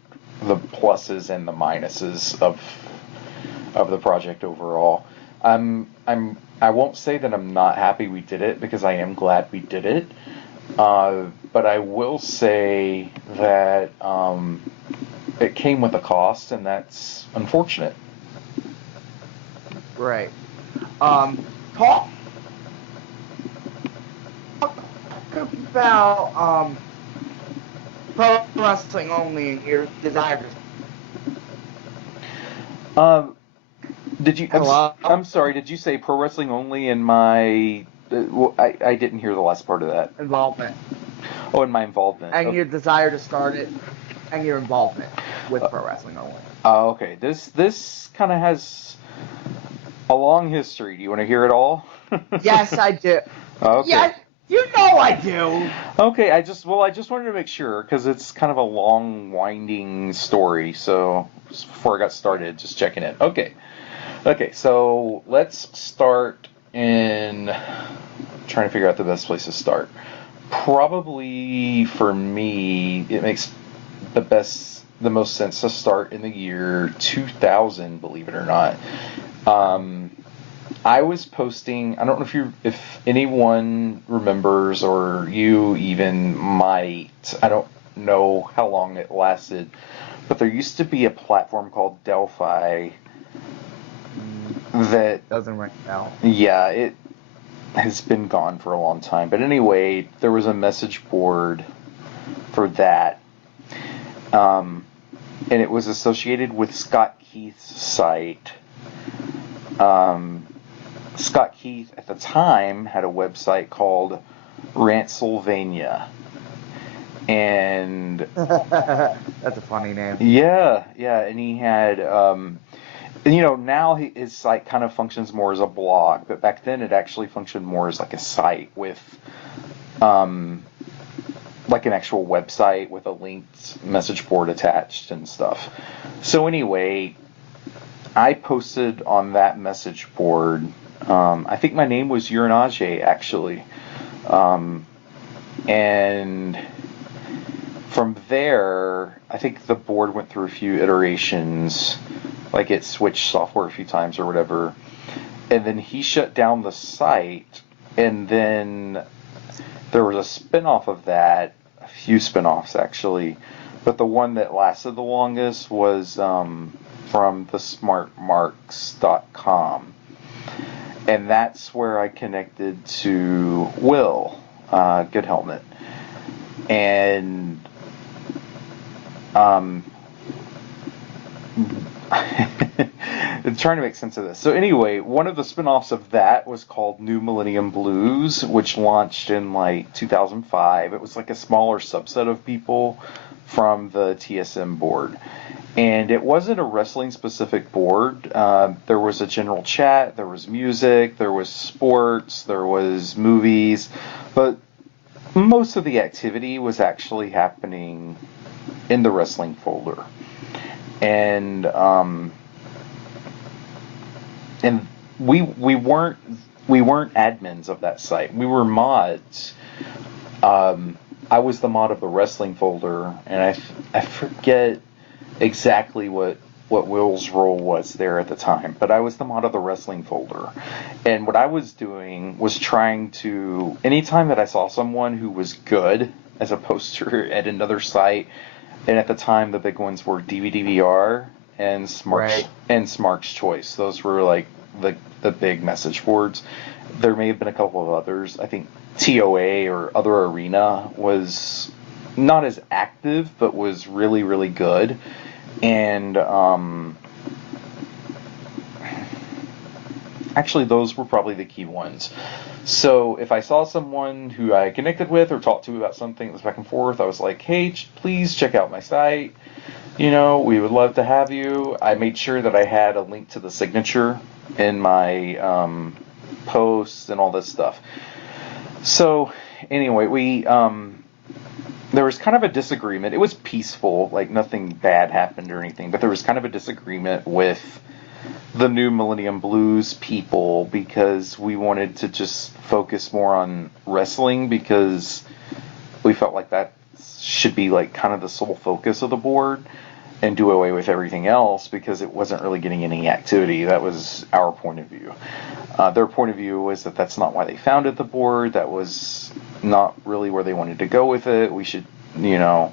the pluses and the minuses of the project overall. I won't say that I'm not happy we did it, because I am glad we did it. But I will say that it came with a cost, and that's unfortunate. Right. Talk about pro wrestling only and your desire. Did you? I'm sorry. Did you say pro wrestling only in my? I didn't hear the last part of that. Involvement. Oh, in my involvement. And okay. Your desire to start it, and your involvement with pro wrestling only. Oh, okay. This kind of has a long history. Do you want to hear it all? Yes, I do. Okay. Yes, you know I do. Okay. I just wanted to make sure, because it's kind of a long, winding story. So just before I got started, just checking in. Okay. So let's start in trying to figure out the best place to start. Probably for me, it makes the most sense to start in the year 2000, believe it or not. I was posting, I don't know if anyone remembers, or you even might, I don't know how long it lasted, but there used to be a platform called Delphi that doesn't ring a bell. Yeah, it has been gone for a long time. But anyway, there was a message board for that. And it was associated with Scott Keith's site. Scott Keith, at the time, had a website called Rantsylvania. And that's a funny name. Yeah, and he had, now his site kind of functions more as a blog, but back then it actually functioned more as like a site with, like an actual website with a linked message board attached and stuff. So anyway, I posted on that message board. I think my name was Uranage, actually. And from there, I think the board went through a few iterations, like it switched software a few times or whatever. And then he shut down the site, and then there was a spin-off of that, a few spin-offs actually, but the one that lasted the longest was from thesmartmarks.com. And that's where I connected to Will, Good Helmet. And I'm trying to make sense of this. So anyway, one of the spin-offs of that was called New Millennium Blues, which launched in like 2005. It was like a smaller subset of people from the TSM board. And it wasn't a wrestling-specific board. There was a general chat, there was music, there was sports, there was movies, but most of the activity was actually happening in the wrestling folder. And we weren't admins of that site. We were mods. I was the mod of the wrestling folder, and I forget exactly what what Will's role was there at the time, but I was the mod of the wrestling folder. And what I was doing was trying to, anytime that I saw someone who was good as a poster at another site, and at the time the big ones were DVDVR and Smark's Choice. Those were like the big message boards. There may have been a couple of others. I think TOA or Other Arena was not as active, but was really, really good. And actually, those were probably the key ones. So if I saw someone who I connected with or talked to about something that was back and forth, I was like, hey, please check out my site. You know, we would love to have you. I made sure that I had a link to the signature in my posts and all this stuff. So anyway, we there was kind of a disagreement. It was peaceful, like nothing bad happened or anything, but there was kind of a disagreement with the New Millennium Blues people because we wanted to just focus more on wrestling because we felt like that should be like kind of the sole focus of the board and do away with everything else because it wasn't really getting any activity. That was our point of view. Their point of view was that that's not why they founded the board. That was not really where they wanted to go with it. We should, that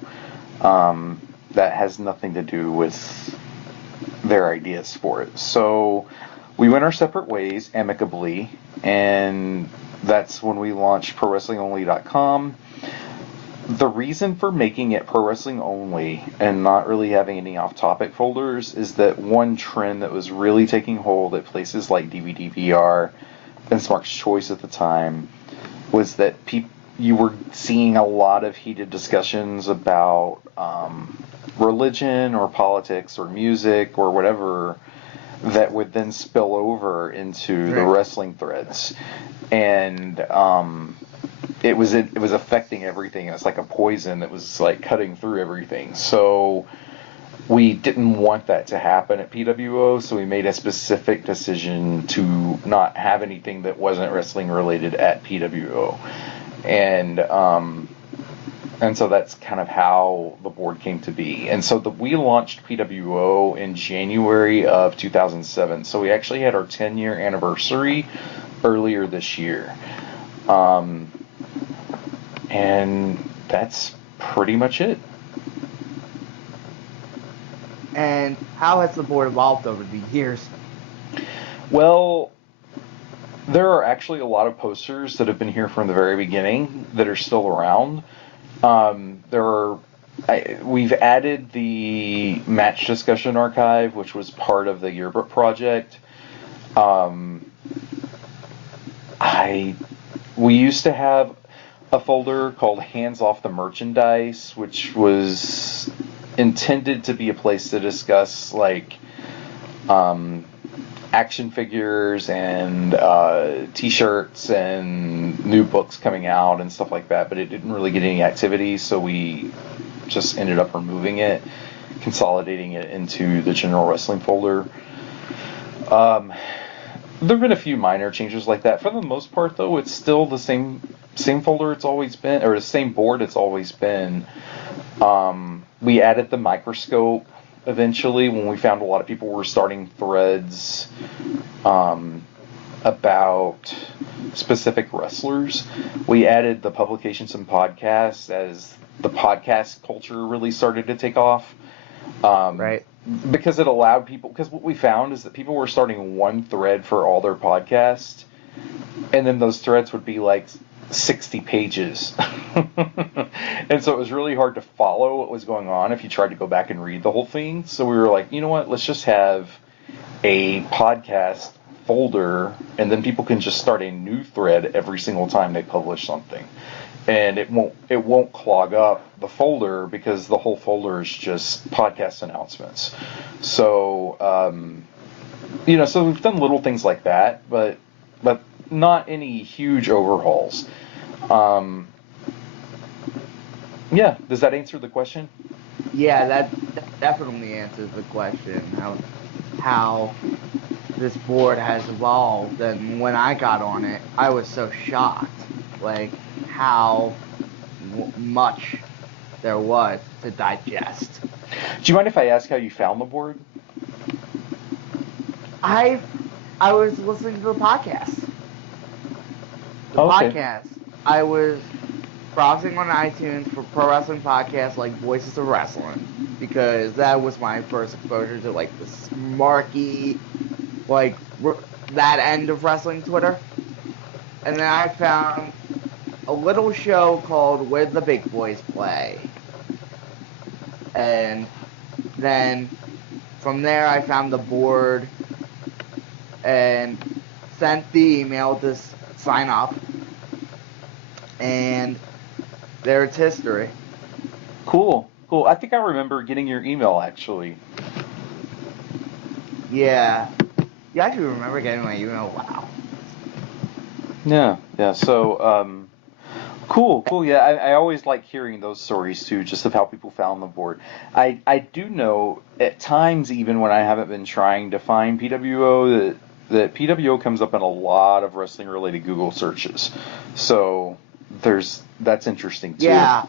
has nothing to do with their ideas for it. So we went our separate ways amicably, and that's when we launched ProWrestlingOnly.com. The reason for making it Pro Wrestling Only and not really having any off-topic folders is that one trend that was really taking hold at places like DVD-VR and Smark's Choice at the time was that you were seeing a lot of heated discussions about religion or politics or music or whatever that would then spill over into the wrestling threads. And it was affecting everything. It was like a poison that was like cutting through everything. So we didn't want that to happen at PWO, so we made a specific decision to not have anything that wasn't wrestling related at PWO. And so that's kind of how the board came to be. And so we launched PWO in January of 2007. So we actually had our 10-year anniversary earlier this year. And that's pretty much it. And how has the board evolved over the years? Well, there are actually a lot of posters that have been here from the very beginning that are still around. We've added the match discussion archive, which was part of the yearbook project. We used to have a folder called Hands Off the Merchandise, which was intended to be a place to discuss like action figures and t-shirts and new books coming out and stuff like that, but it didn't really get any activity, so we just ended up removing it, consolidating it into the general wrestling folder. There have been a few minor changes like that. For the most part, though, it's still the same folder it's always been, or the same board it's always been. We added the microscope eventually when we found a lot of people were starting threads about specific wrestlers. We added the publications and podcasts as the podcast culture really started to take off. Because it allowed people, because what we found is that people were starting one thread for all their podcasts, and then those threads would be like 60 pages. And so it was really hard to follow what was going on if you tried to go back and read the whole thing. So we were like, you know what, let's just have a podcast folder, and then people can just start a new thread every single time they publish something. And it won't clog up the folder because the whole folder is just podcast announcements. So, so we've done little things like that, but not any huge overhauls. Does that answer the question? Yeah, that definitely answers the question. How this board has evolved, and when I got on it, I was so shocked, like how much there was to digest. Do you mind if I ask how you found the board? I was listening to the podcast. Okay. I was browsing on iTunes for pro wrestling podcasts like Voices of Wrestling, because that was my first exposure to like the smarky, like that end of wrestling Twitter. And then I found a little show called Where the Big Boys Play. And then from there I found the board and sent the email to sign up. And there it's history. Cool. I think I remember getting your email, actually. Yeah. You actually remember getting my email? Wow. Yeah. So, cool. Yeah, I always like hearing those stories, too, just of how people found the board. I do know, at times, even when I haven't been trying to find PWO, that PWO comes up in a lot of wrestling-related Google searches. So, that's interesting, too. Yeah,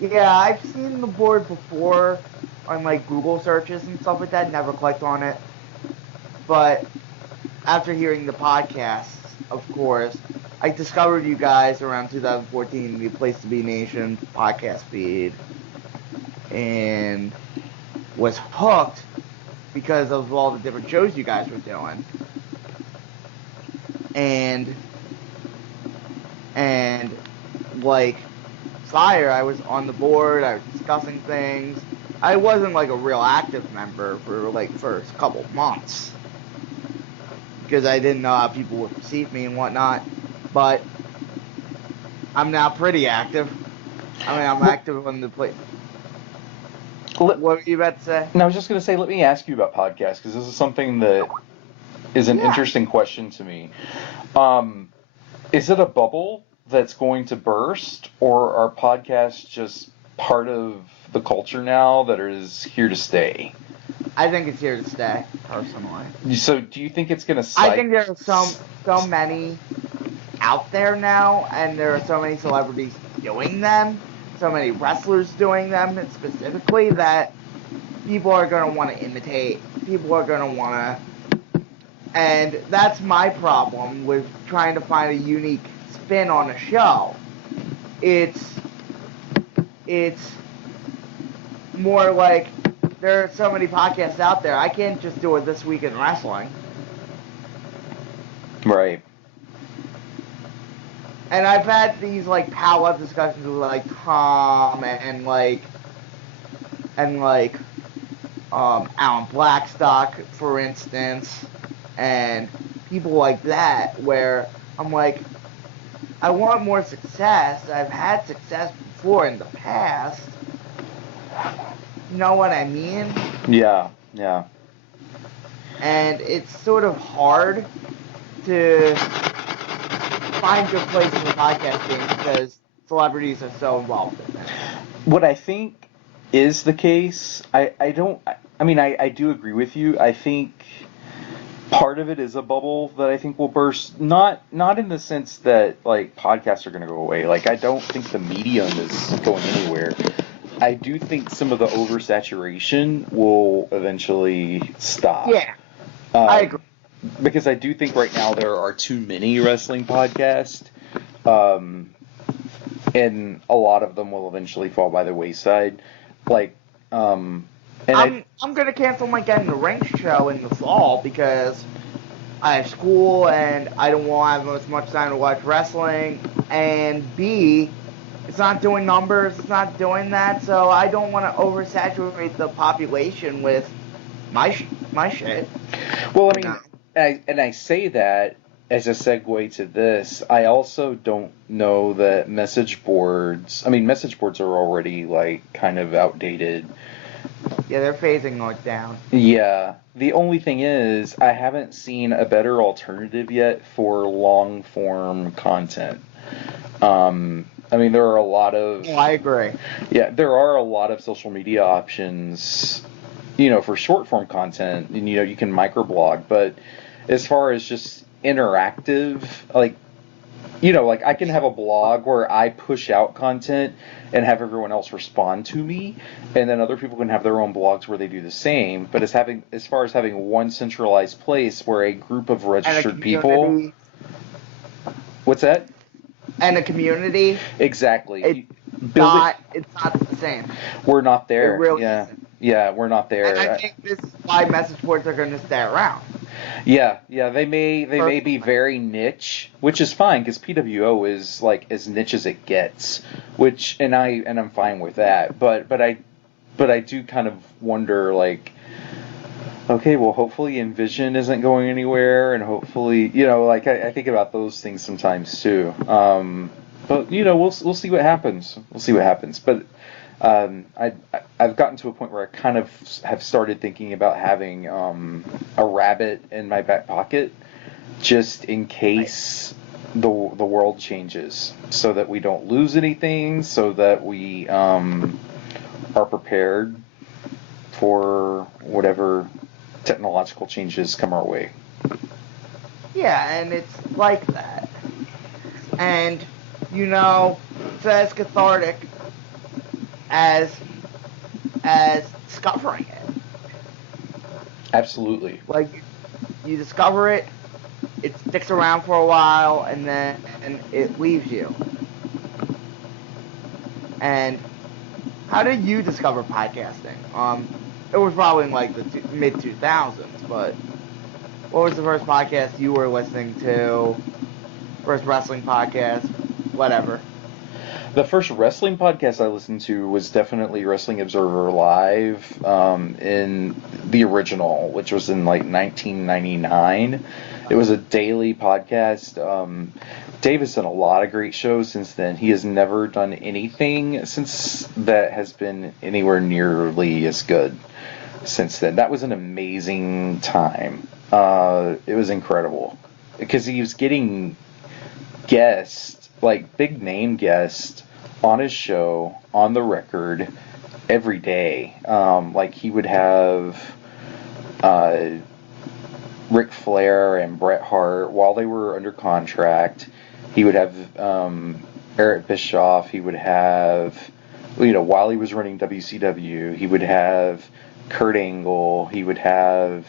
I've seen the board before on like Google searches and stuff like that. Never clicked on it, but after hearing the podcast, of course, I discovered you guys around 2014, the Place to Be Nation podcast feed, and was hooked because of all the different shows you guys were doing, and like Fire, I was on the board, I was discussing things. I wasn't like a real active member for like first couple months because I didn't know how people would perceive me and whatnot, but I'm now pretty active. I mean, I'm active on the play. What were you about to say? No, I was just going to say, let me ask you about podcasts, because this is something that is an interesting question to me. Is it a bubble that's going to burst, or are podcasts just part of the culture now that is here to stay? I think it's here to stay, personally. So, do you think it's going to? I think there are so many out there now, and there are so many celebrities doing them, so many wrestlers doing them specifically, that people are going to want to imitate. People are going to want to, and that's my problem with trying to find a unique spin on a show. It's more like there are so many podcasts out there. I can't just do it This Week in Wrestling. Right. And I've had these like power discussions with like Tom and Alan Blackstock, for instance, and people like that, where I'm like, I want more success. I've had success before in the past. You know what I mean? Yeah. And it's sort of hard to find your place in the podcasting because celebrities are so involved in it. What I think is the case, I do agree with you. I think part of it is a bubble that I think will burst. Not in the sense that like podcasts are going to go away. Like, I don't think the medium is going anywhere. I do think some of the oversaturation will eventually stop. Yeah, I agree. Because I do think right now there are too many wrestling podcasts, and a lot of them will eventually fall by the wayside. Like, I'm gonna cancel my Get in the Ring show in the fall because I have school and I don't want to have as much time to watch wrestling. And B, it's not doing numbers, it's not doing that, so I don't want to oversaturate the population with my shit. Well, I mean, I say that as a segue to this. I also don't know that message boards are already like kind of outdated. Yeah, they're phasing it down. Yeah. The only thing is, I haven't seen a better alternative yet for long form content. There are a lot of... Oh, I agree. Yeah, there are a lot of social media options, for short form content. And, you can microblog, but as far as just interactive, like, like I can have a blog where I push out content and have everyone else respond to me, and then other people can have their own blogs where they do the same. But as far as having one centralized place where a group of And a registered people, community. what's that? And a community. Exactly. It's not the same. We're not there. It really yeah. isn't. Yeah, we're not there. And I think this is why message boards are going to stay around. Yeah, they may be very niche, which is fine because PWO is like as niche as it gets, I'm fine with that. But I do kind of wonder, like, okay, well, hopefully Envision isn't going anywhere, and hopefully, like I think about those things sometimes too. But we'll see what happens. We'll see what happens. But I've gotten to a point where I kind of have started thinking about having a rabbit in my back pocket, just in case the world changes, so that we don't lose anything, so that we are prepared for whatever technological changes come our way. Yeah, and it's like that. And, it's as cathartic as discovering it. Absolutely. Like, you discover it, it sticks around for a while, and then it leaves you. And how did you discover podcasting? It was probably in like the mid 2000s, but what was the first podcast you were listening to? First wrestling podcast, whatever. The first wrestling podcast I listened to was definitely Wrestling Observer Live, in the original, which was in like 1999. It was a daily podcast. Dave has done a lot of great shows since then. He has never done anything since that has been anywhere nearly as good since then. That was an amazing time. It was incredible because he was getting guests, like big name guests, on his show, on the record, every day. Like he would have Ric Flair and Bret Hart while they were under contract. He would have Eric Bischoff. He would have, while he was running WCW, he would have Kurt Angle. He would have,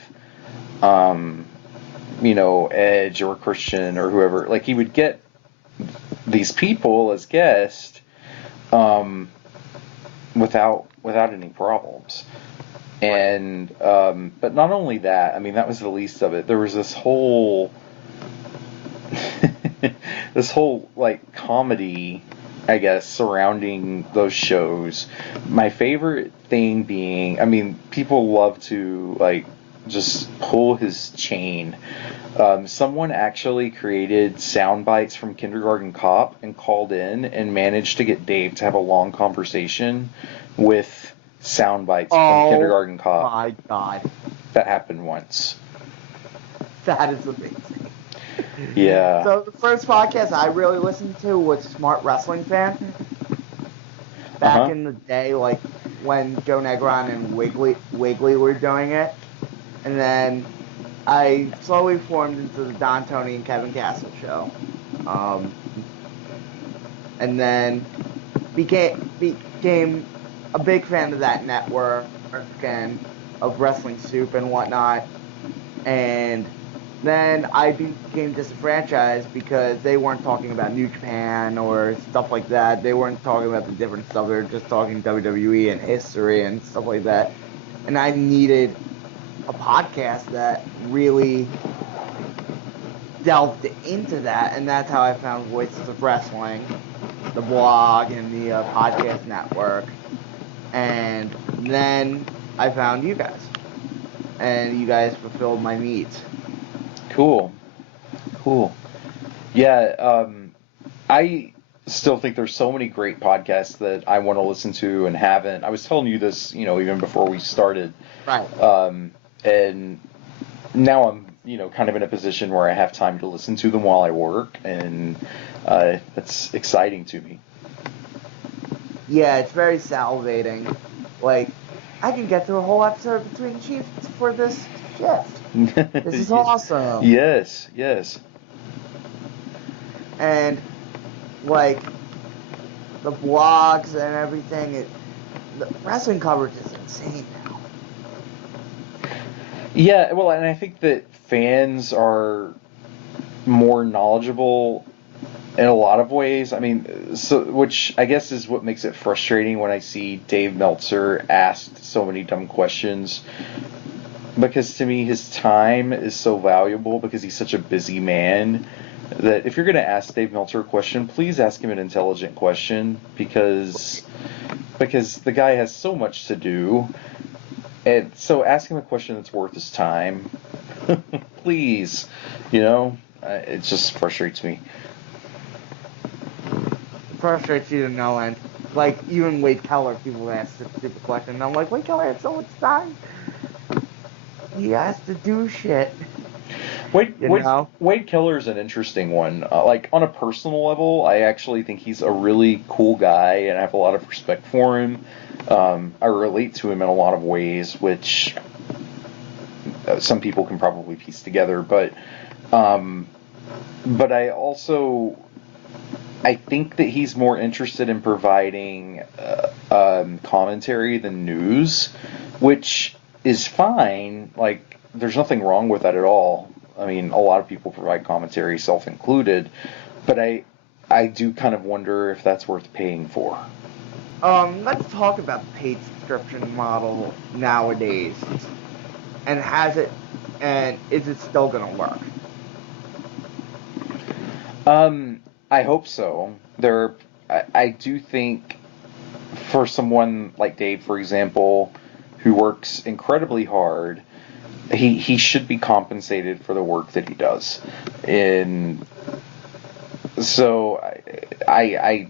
Edge or Christian or whoever. Like he would get these people as guests without any problems. And but not only that, I mean, that was the least of it. There was this whole like comedy, I guess, surrounding those shows. My favorite thing being, I mean, people love to like just pull his chain. Someone actually created sound bites from Kindergarten Cop and called in and managed to get Dave to have a long conversation with sound bites from Kindergarten Cop. Oh my god. That happened once. That is amazing. Yeah. So the first podcast I really listened to was Smart Wrestling Fan. Back in the day, like when Joe Negron and Wiggly were doing it. And then I slowly formed into the Don Tony and Kevin Castle show. And then became a big fan of that network and of Wrestling Soup and whatnot. And then I became disenfranchised because they weren't talking about New Japan or stuff like that. They weren't talking about the different stuff. They were just talking WWE and history and stuff like that. And I needed a podcast that really delved into that, and that's how I found Voices of Wrestling, the blog, and the podcast network. And then I found you guys, and you guys fulfilled my needs. Cool. Yeah, I still think there's so many great podcasts that I want to listen to and haven't. I was telling you this, even before we started. Right. And now I'm, kind of in a position where I have time to listen to them while I work, and that's exciting to me. Yeah, it's very salivating. Like, I can get through a whole episode between shifts for this shift. This is awesome. Yes. and like the blogs and everything. The wrestling coverage is insane now. Yeah, well, and I think that fans are more knowledgeable in a lot of ways. I mean, so which I guess is what makes it frustrating when I see Dave Meltzer asked so many dumb questions. Because to me, his time is so valuable because he's such a busy man that if you're going to ask Dave Meltzer a question, please ask him an intelligent question because the guy has so much to do. And so ask him a question that's worth his time. Please. It just frustrates me. Frustrates you to no end. Like, even Wade Keller, people ask the stupid question, and I'm like, Wade Keller has so much time. He has to do shit. Wade Keller's an interesting one. Like, on a personal level, I actually think he's a really cool guy, and I have a lot of respect for him. I relate to him in a lot of ways, which some people can probably piece together. But I think that he's more interested in providing commentary than news, which is fine. Like, there's nothing wrong with that at all. I mean, a lot of people provide commentary, self-included, but I do kind of wonder if that's worth paying for. Let's talk about the paid subscription model nowadays. And is it still gonna work? I hope so. I do think for someone like Dave, for example, who works incredibly hard, he should be compensated for the work that he does. And so I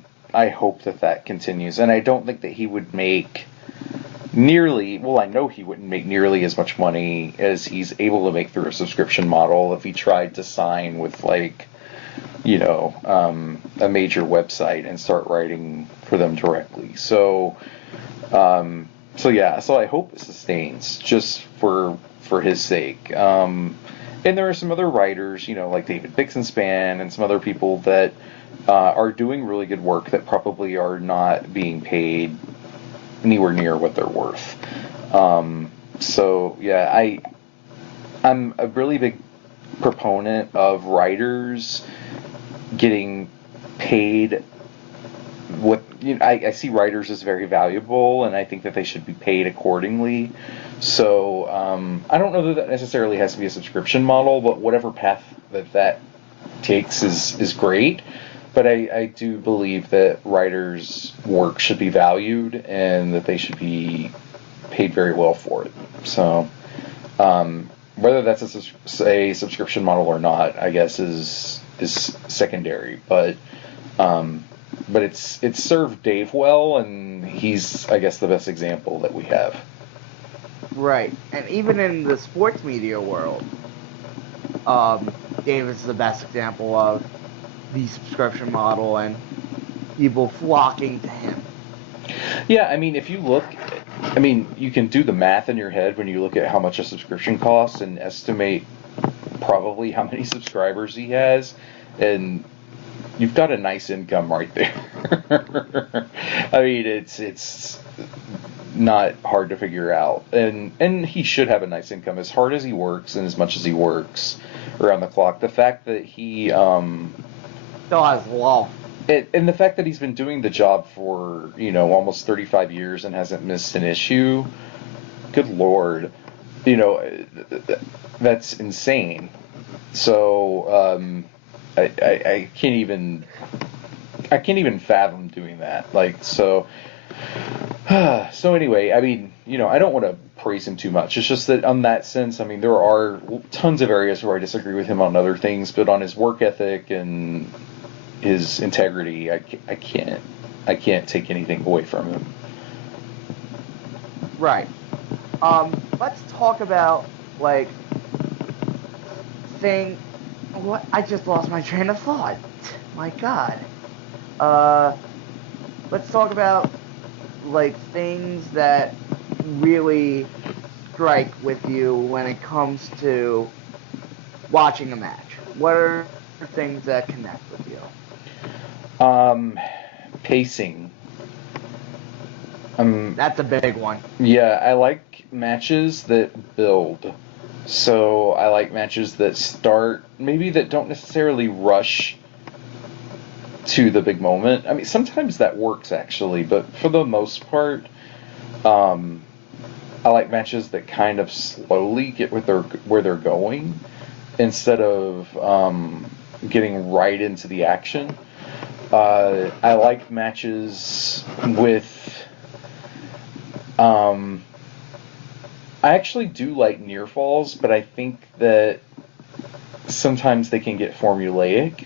hope that continues. And I don't think that he would make I know he wouldn't make nearly as much money as he's able to make through a subscription model if he tried to sign with a major website and start writing for them directly. So I hope it sustains just for his sake. And there are some other writers, like David Bixenspan and some other people that are doing really good work that probably are not being paid anywhere near what they're worth. I'm a really big proponent of writers getting paid. I see writers as very valuable, and I think that they should be paid accordingly. So I don't know that necessarily has to be a subscription model, but whatever path that takes is great. But I do believe that writers' work should be valued and that they should be paid very well for it. So whether that's a subscription model or not, I guess is secondary. But it's served Dave well, and he's, I guess, the best example that we have. Right, and even in the sports media world, Dave is the best example of the subscription model and people flocking to him. Yeah, I mean, if you look, you can do the math in your head when you look at how much a subscription costs and estimate probably how many subscribers he has, and you've got a nice income right there. I mean, it's not hard to figure out, and he should have a nice income as hard as he works and as much as he works around the clock. The fact that he still has love. And the fact that he's been doing the job for, almost 35 years and hasn't missed an issue, good Lord, that's insane. So I can't even fathom doing that. So anyway, I don't want to praise him too much. It's just that on that sense, there are tons of areas where I disagree with him on other things, but on his work ethic and his integrity, I can't take anything away from him. Right. Let's talk about what I just lost my train of thought. My God. Let's talk about things that really strike with you when it comes to watching a match. What are things that connect with you? Pacing. That's a big one. Yeah, I like matches that build. So I like matches that start, maybe that don't necessarily rush to the big moment. I mean, sometimes that works actually, but for the most part, I like matches that kind of slowly get where they're going instead of getting right into the action. I like matches with. I actually do like near falls, but I think that sometimes they can get formulaic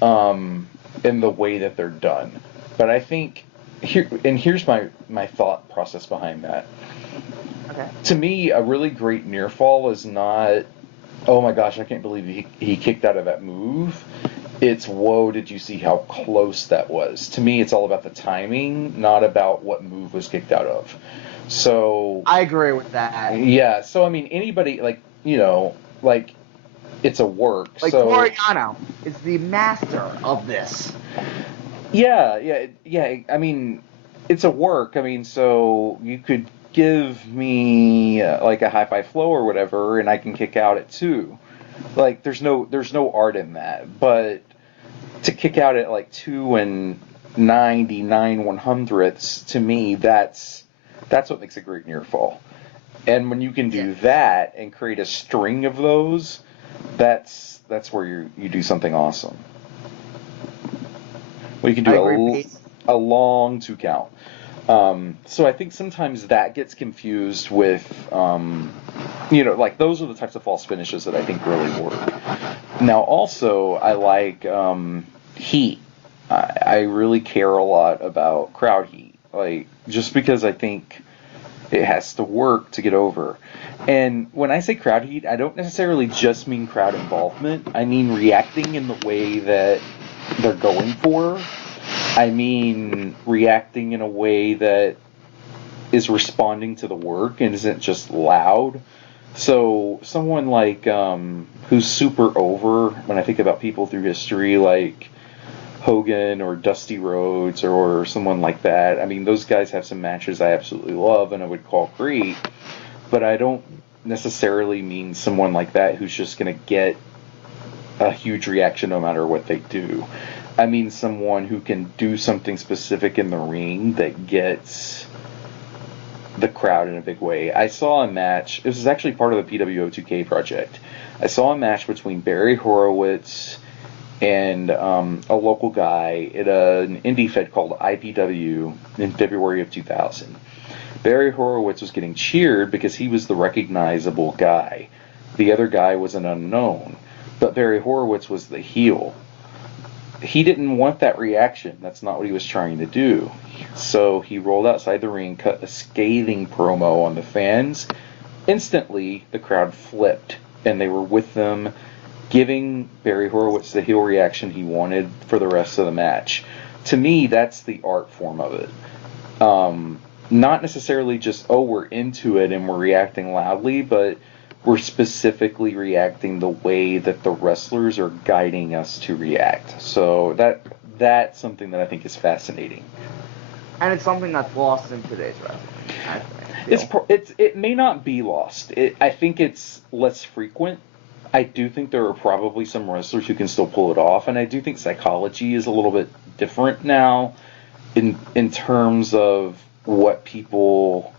in the way that they're done. But I think here's my thought process behind that. Okay. To me, a really great near fall is not, oh my gosh, I can't believe he kicked out of that move. It's, whoa, did you see how close that was? To me, it's all about the timing, not about what move was kicked out of. So I agree with that. yeah, so I mean, anybody, like, like, it's a work. Like, So Toriano is the master of this. yeah. I mean, it's a work. I mean, so you could give me like a high five flow or whatever, and I can kick out at 2. Like, there's no art in that. But to kick out at like 2 and 99/100ths, to me, that's what makes a great near fall. And when you can do that and create a string of those, that's where you do something awesome. Well, you can do a long 2 count. So I think sometimes that gets confused with, like, those are the types of false finishes that I think really work. Now, also, I like heat. I really care a lot about crowd heat, like, just because I think it has to work to get over. And when I say crowd heat, I don't necessarily just mean crowd involvement. I mean reacting in the way that they're going for. I mean reacting in a way that is responding to the work and isn't just loud. So someone like who's super over, when I think about people through history, like Hogan or Dusty Rhodes or someone like that. I mean, those guys have some matches I absolutely love and I would call great, but I don't necessarily mean someone like that who's just going to get a huge reaction no matter what they do. I mean someone who can do something specific in the ring that gets the crowd in a big way. I saw a match, this was actually part of the PWO2K project. I saw a match between Barry Horowitz and a local guy at an indie fed called IPW in February of 2000. Barry Horowitz was getting cheered because he was the recognizable guy. The other guy was an unknown, but Barry Horowitz was the heel. He didn't want that reaction. That's not what he was trying to do. So he rolled outside the ring, cut a scathing promo on the fans. Instantly, the crowd flipped, and they were with them, giving Barry Horowitz the heel reaction he wanted for the rest of the match. To me, that's the art form of it. Not necessarily just, oh, we're into it and we're reacting loudly, but we're specifically reacting the way that the wrestlers are guiding us to react. So that's something that I think is fascinating. And it's something that's lost in today's wrestling. It may not be lost. I think it's less frequent. I do think there are probably some wrestlers who can still pull it off, and I do think psychology is a little bit different now in terms of what people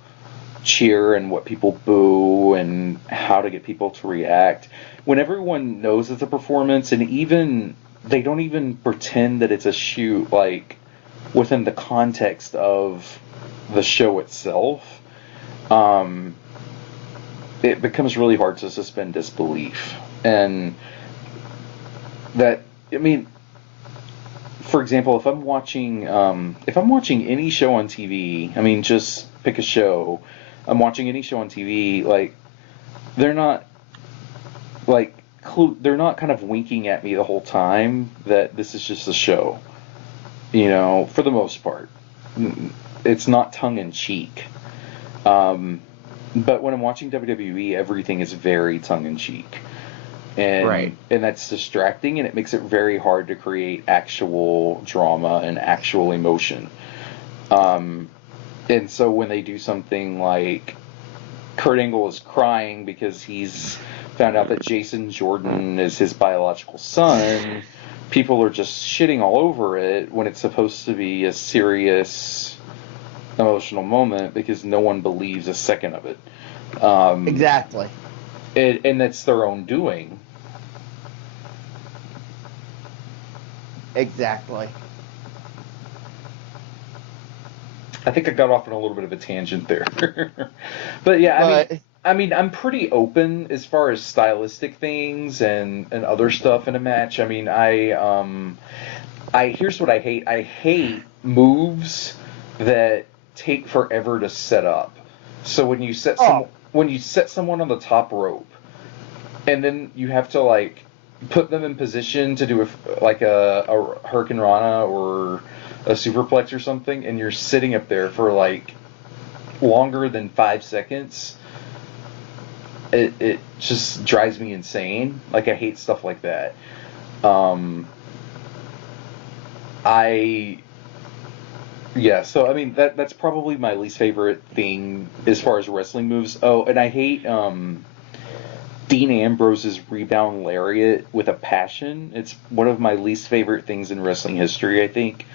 cheer and what people boo and how to get people to react. When everyone knows it's a performance, and even they don't even pretend that it's a shoot, like within the context of the show itself, it becomes really hard to suspend disbelief. And that, I mean, for example, if I'm watching any show on TV, I mean, just pick a show. I'm watching any show on TV, like, they're not kind of winking at me the whole time that this is just a show. For the most part, it's not tongue in cheek. But when I'm watching WWE, everything is very tongue in cheek. and that's distracting, and it makes it very hard to create actual drama and actual emotion. And so when they do something like Kurt Angle is crying because he's found out that Jason Jordan is his biological son, people are just shitting all over it when it's supposed to be a serious emotional moment because no one believes a second of it. Exactly. And that's their own doing. Exactly. I think I got off on a little bit of a tangent there. But yeah, I mean, I'm pretty open as far as stylistic things and other stuff in a match. I mean, here's what I hate. I hate moves that take forever to set up. So when you set someone on the top rope, and then you have to like put them in position to do a Hurricane Rana or a superplex or something, and you're sitting up there for like longer than 5 seconds, it just drives me insane. Like, I hate stuff like that. So I mean that's probably my least favorite thing as far as wrestling moves. Oh, and I hate Dean Ambrose's rebound lariat with a passion. It's one of my least favorite things in wrestling history, I think.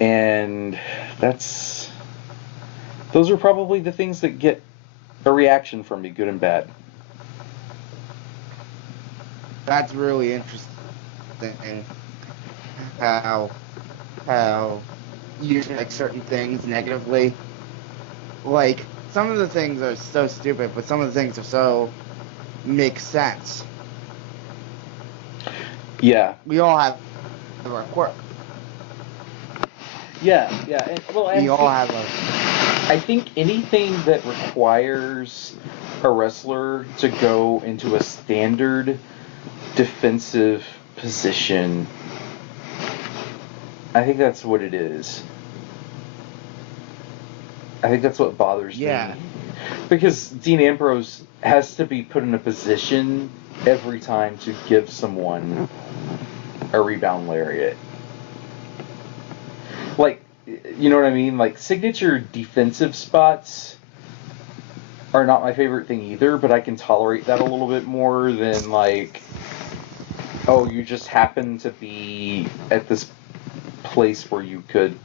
And those are probably the things that get a reaction from me, good and bad. That's really interesting. How you take certain things negatively. Like, some of the things are so stupid, but some of the things are so make sense. Yeah. We all have our quirk. Yeah. I think anything that requires a wrestler to go into a standard defensive position, I think that's what it is. I think that's what bothers me. Because Dean Ambrose has to be put in a position every time to give someone a rebound lariat. Like, you know what I mean? Like, signature defensive spots are not my favorite thing either, but I can tolerate that a little bit more than, like, oh, you just happen to be at this place where you could,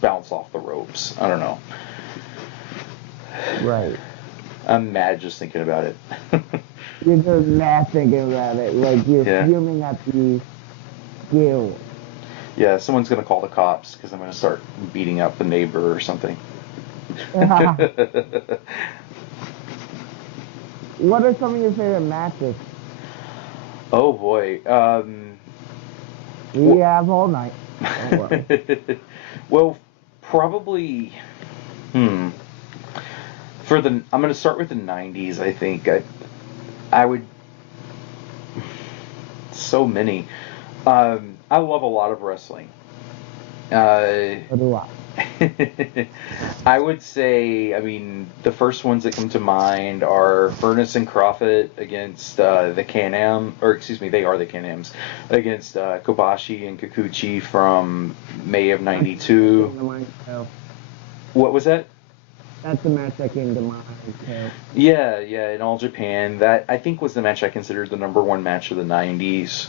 bounce off the ropes. I don't know. Right. I'm mad just thinking about it. You're just mad thinking about it. Like, you're fuming at the skill. Yeah, someone's going to call the cops because I'm going to start beating up the neighbor or something. What are some of your favorite matches? Oh, boy. We have all night. Well, probably... I'm going to start with the 90s, I think. I would... So many. I love a lot of wrestling. So do I. I would say, I mean, the first ones that come to mind are Furnace and Crawford against the Can-Am, or excuse me, they are the Can-Ams, against Kobashi and Kikuchi from May of '92. What was that? That's the match that came to mind, too. Yeah, in All Japan. That, I think, was the match I considered the number one match of the 90s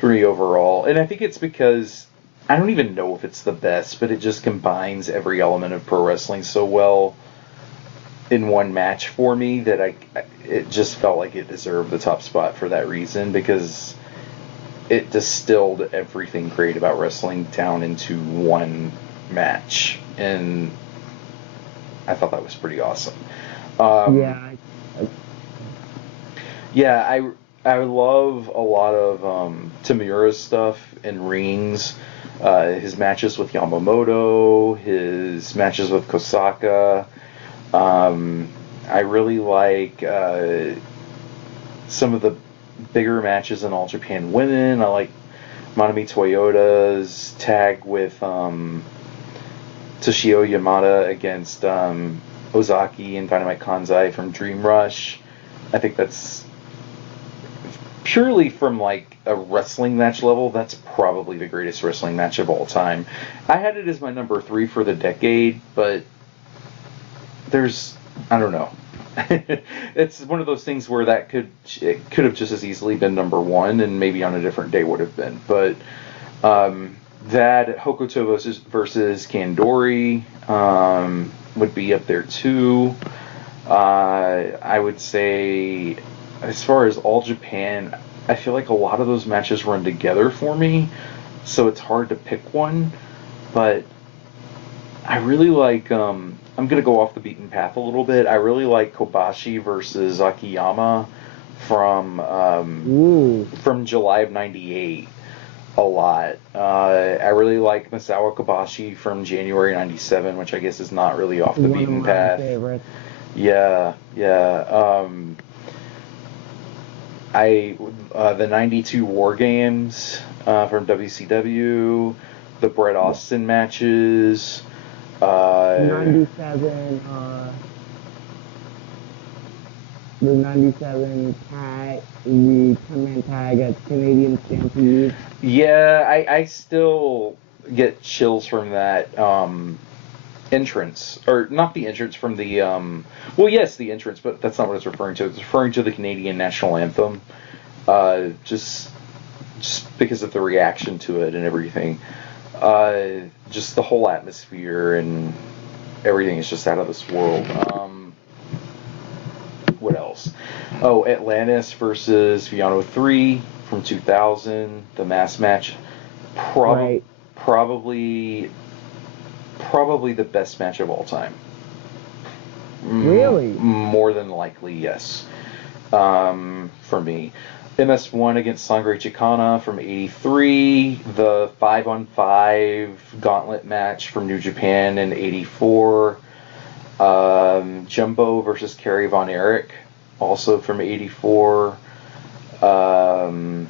for me overall. And I think it's because... I don't even know if it's the best, but it just combines every element of pro wrestling so well in one match for me that it just felt like it deserved the top spot for that reason, because it distilled everything great about wrestling down into one match, and I thought that was pretty awesome. I love a lot of Tamura's stuff in rings. His matches with Yamamoto, his matches with Kosaka. I really like some of the bigger matches in All Japan Women. I like Manami Toyota's tag with Toshio Yamada against Ozaki and Dynamite Kansai from Dream Rush. I think that's purely from like a wrestling match level, that's probably the greatest wrestling match of all time. I had it as my number 3 for the decade, but I don't know. It's one of those things where it could have just as easily been number 1, and maybe on a different day would have been. But that Hokuto versus Kandori would be up there too. I would say, as far as All Japan, I feel like a lot of those matches run together for me, so it's hard to pick one. But I really like. I'm gonna go off the beaten path a little bit. I really like Kobashi versus Akiyama from July of '98 a lot. I really like Masawa Kobashi from January '97, which I guess is not really off the beaten path. Yeah. The '92 War Games from WCW, the Bret Austin matches. 97, the 97 tag, the 10-man tag at Canadian Stampede. Yeah, I still get chills from that entrance, or not the entrance from the well, yes, the entrance, but that's not what it's referring to. It's referring to the Canadian national anthem, just because of the reaction to it and everything. Just the whole atmosphere and everything is just out of this world. What else? Oh, Atlantis versus Viano 3 from 2000, the mass match. Right. Probably the best match of all time. Really? More than likely, yes. For me. MS1 against Sangre Chicana from 83, the 5-on-5 gauntlet match from New Japan in 84, Jumbo versus Kerry Von Erich, also from 84, the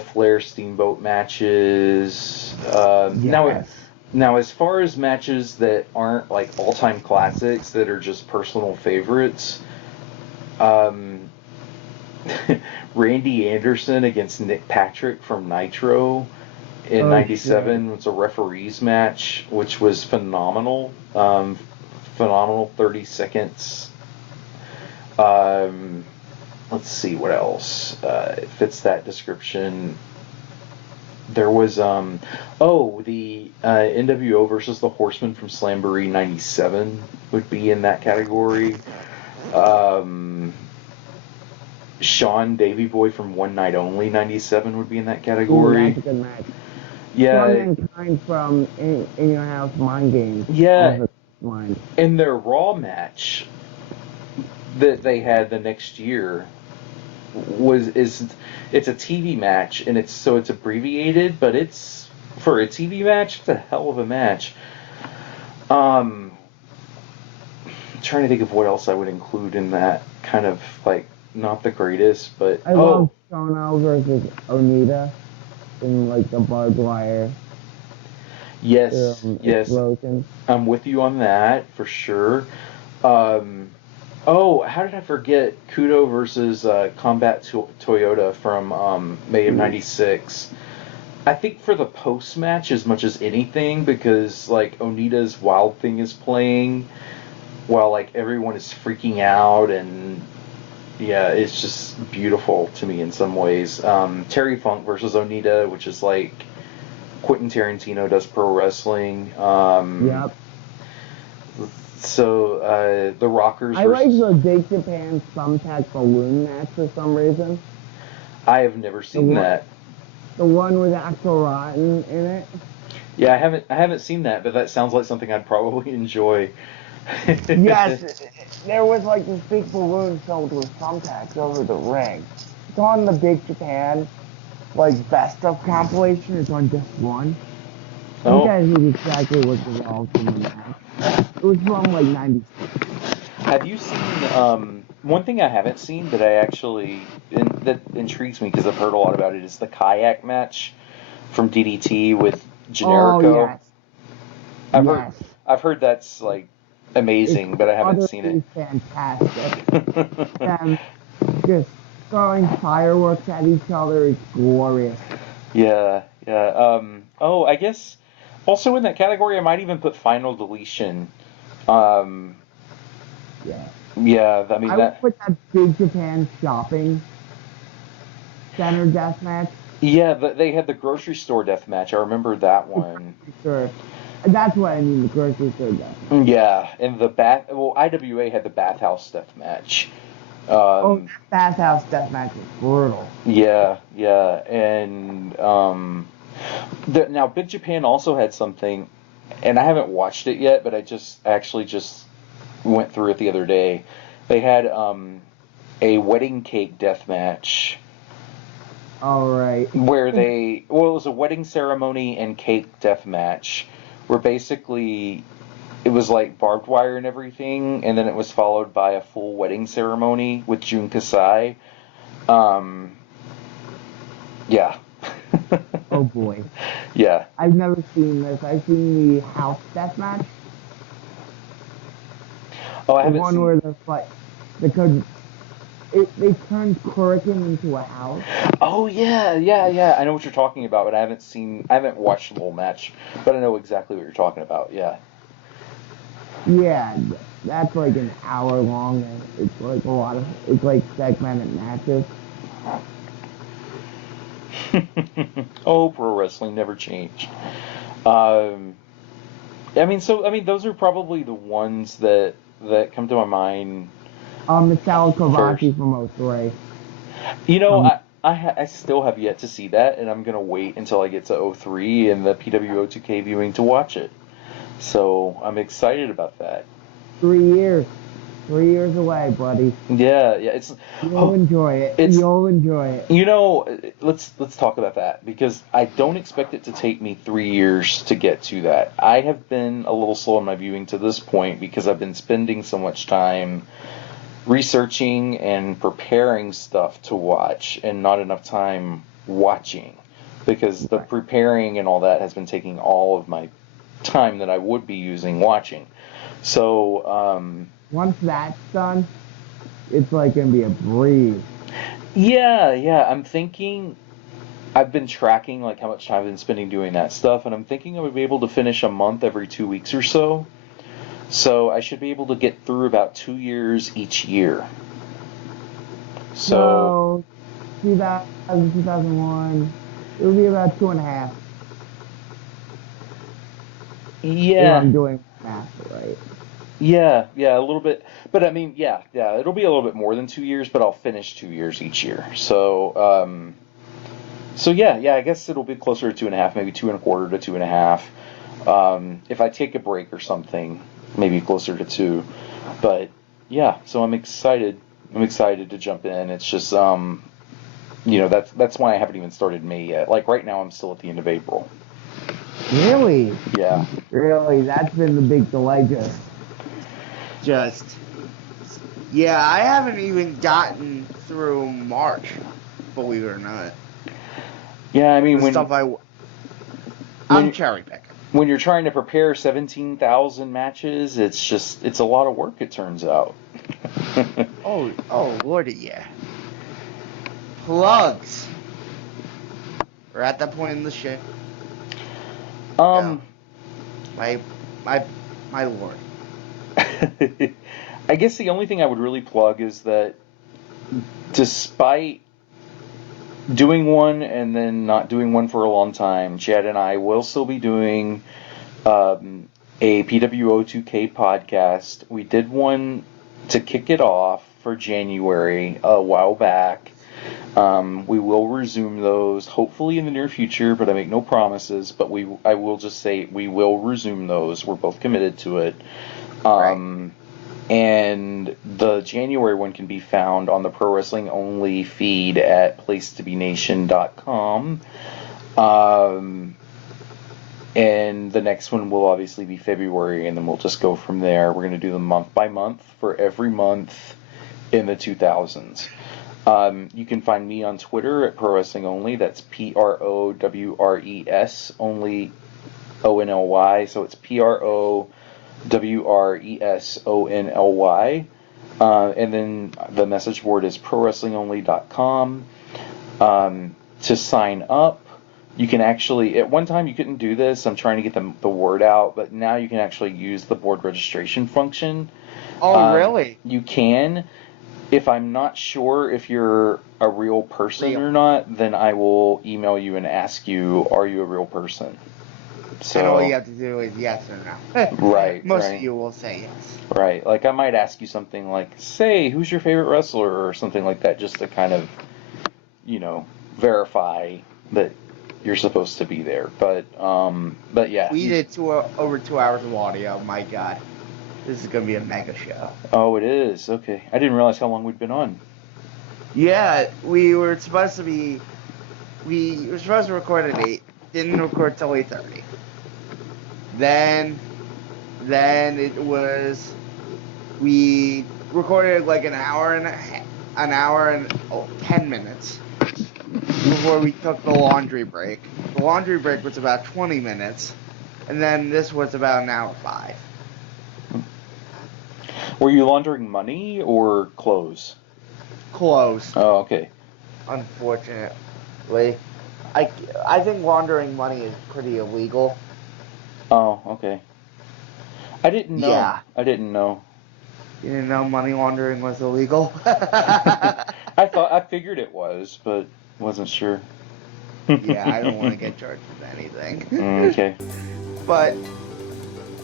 Flair Steamboat matches. Yes. Now, as far as matches that aren't like all-time classics that are just personal favorites, Randy Anderson against Nick Patrick from Nitro in '97 was a referees match, which was phenomenal. Phenomenal 30 seconds. Let's see what else fits that description. There was the NWO versus the Horsemen from Slamboree '97 would be in that category. Sean Davy Boy from One Night Only '97 would be in that category. Ooh, that's a good match. Yeah. Sean Mankind from In Your House Mind Games. Yeah. And their Raw match that they had the next year it's a TV match, and it's abbreviated, but it's for a TV match, it's a hell of a match. I'm trying to think of what else I would include in that kind of like not the greatest, but I love Shono versus Onita in like the barbed wire. Yes. Explosion. I'm with you on that for sure. How did I forget Kudo versus Combat Toyota from May of '96? I think for the post match as much as anything, because like Onita's Wild Thing is playing while like everyone is freaking out, and yeah, it's just beautiful to me in some ways. Terry Funk versus Onita, which is like Quentin Tarantino does pro wrestling. Yep. So the Rockers. I like the Big Japan Thumbtack Balloon match for some reason. I have never seen that. The one with Axl Rotten in it. Yeah, I haven't seen that, but that sounds like something I'd probably enjoy. Yes, there was like this big balloon filled with thumbtacks over the ring. It's on the Big Japan, like, best of compilation. It's on disc 1. You guys knew exactly what involved in the match. It was from like '96. Have you seen, one thing I haven't seen that that intrigues me because I've heard a lot about it is the kayak match from DDT with Generico. Oh, yes. I've heard that's like amazing, but I haven't seen it. Utterly fantastic. Them just throwing fireworks at each other is glorious. Yeah, yeah. Oh, I guess also in that category, I might even put Final Deletion. Um, Yeah. yeah, I mean I would that. put that Big Japan shopping center deathmatch. Yeah, they had the grocery store death match. I remember that one. Sure. That's what I mean, the grocery store deathmatch. Yeah, and well, IWA had the bathhouse death match. Oh, that bathhouse deathmatch was brutal. Yeah, yeah, and now Big Japan also had something, and I haven't watched it yet, but I actually just went through it the other day. They had a wedding cake death match. All right. Where it was a wedding ceremony and cake death match, where basically it was like barbed wire and everything, and then it was followed by a full wedding ceremony with Jun Kasai. Yeah. Oh boy. Yeah. I've never seen this. I've seen the house deathmatch. Oh, I The haven't one seen. where the fight, because they turned Kurikan into a house. Oh yeah, yeah, yeah. I know what you're talking about, but I haven't watched the whole match, but I know exactly what you're talking about. Yeah. Yeah, that's like an hour long, and it's like it's like segmented matches. Oh, pro wrestling never changed. Those are probably the ones that come to my mind. The Sal First. Kovaci from Osprey. You know, I still have yet to see that, and I'm gonna wait until I get to 03 and the PWO2K viewing to watch it. So I'm excited about that. 3 years. 3 years away, buddy. Yeah, yeah. You'll enjoy it. You'll enjoy it. You know, let's talk about that, because I don't expect it to take me 3 years to get to that. I have been a little slow in my viewing to this point because I've been spending so much time researching and preparing stuff to watch and not enough time watching, because the preparing and all that has been taking all of my time that I would be using watching. So, once that's done, it's like gonna be a breeze. yeah, yeah. I'm thinking I've been tracking like how much time I've been spending doing that stuff, and I'm thinking I would be able to finish a month every 2 weeks or so. So I should be able to get through about 2 years each year. So 2000, 2001, it would be about 2.5. If Yeah. I'm doing math right. Yeah, yeah, a little bit. But I mean, yeah, it'll be a little bit more than 2 years, but I'll finish 2 years each year. So yeah, I guess it'll be closer to 2.5, maybe 2.25 to 2.5. If I take a break or something, maybe closer to 2. But yeah, so I'm excited. I'm excited to jump in. It's just, that's why I haven't even started May yet. Like right now, I'm still at the end of April. Really? Yeah. Really, that's been the big delay. Yeah, I haven't even gotten through March, believe it or not. Yeah, I mean, I'm cherry picking. When you're trying to prepare 17,000 matches, it's a lot of work, it turns out. oh, lordy, yeah. Plugs. We're at that point in the shit. Yeah. My lord. I guess the only thing I would really plug is that despite doing one and then not doing one for a long time, Chad and I will still be doing a PWO2K podcast. We did one to kick it off for January a while back. We will resume those hopefully in the near future, but I make no promises. But I will just say we will resume those. We're both committed to it. Right. And the January one can be found on the Pro Wrestling Only feed at placetobenation.com. And the next one will obviously be February, and then we'll just go from there. We're going to do them month by month for every month in the 2000s. You can find me on Twitter at Pro Wrestling Only. That's PROWRES only ONLY. So it's PROWRESLY WRESONLY. And then the message board is prowrestlingonly.com. To sign up, you can actually, at one time you couldn't do this. I'm trying to get the word out, but now you can actually use the board registration function. Oh, really? You can. If I'm not sure if you're a real person or not, then I will email you and ask you, are you a real person? So, and all you have to do is yes or no. Right. Most right. of you will say yes. Right. Like I might ask you something like, say, who's your favorite wrestler or something like that, just to kind of, verify that you're supposed to be there. But yeah. We did over 2 hours of audio. My God. This is going to be a mega show. Oh, it is? Okay. I didn't realize how long we'd been on. Yeah, we were supposed to record at 8. Didn't record till 8:30. Then we recorded like an hour and 10 minutes before we took the laundry break. The laundry break was about 20 minutes, and then this was about an hour 5. Were you laundering money or clothes? Close. Oh, okay. Unfortunately, I think laundering money is pretty illegal. Oh, okay. I didn't know. Yeah. I didn't know. You didn't know money laundering was illegal? I figured it was, but wasn't sure. Yeah, I don't want to get charged with anything. Okay. But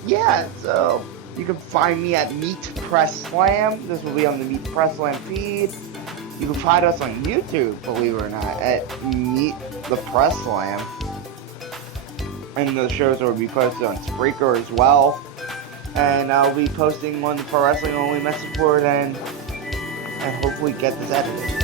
yeah, so you can find me at Meet Press Slam. This will be on the Meet Press Slam feed. You can find us on YouTube, believe it or not, at Meet the Press Slam. And the shows will be posted on Spreaker as well. And I'll be posting on the Pro Wrestling Only message board and hopefully get this edited.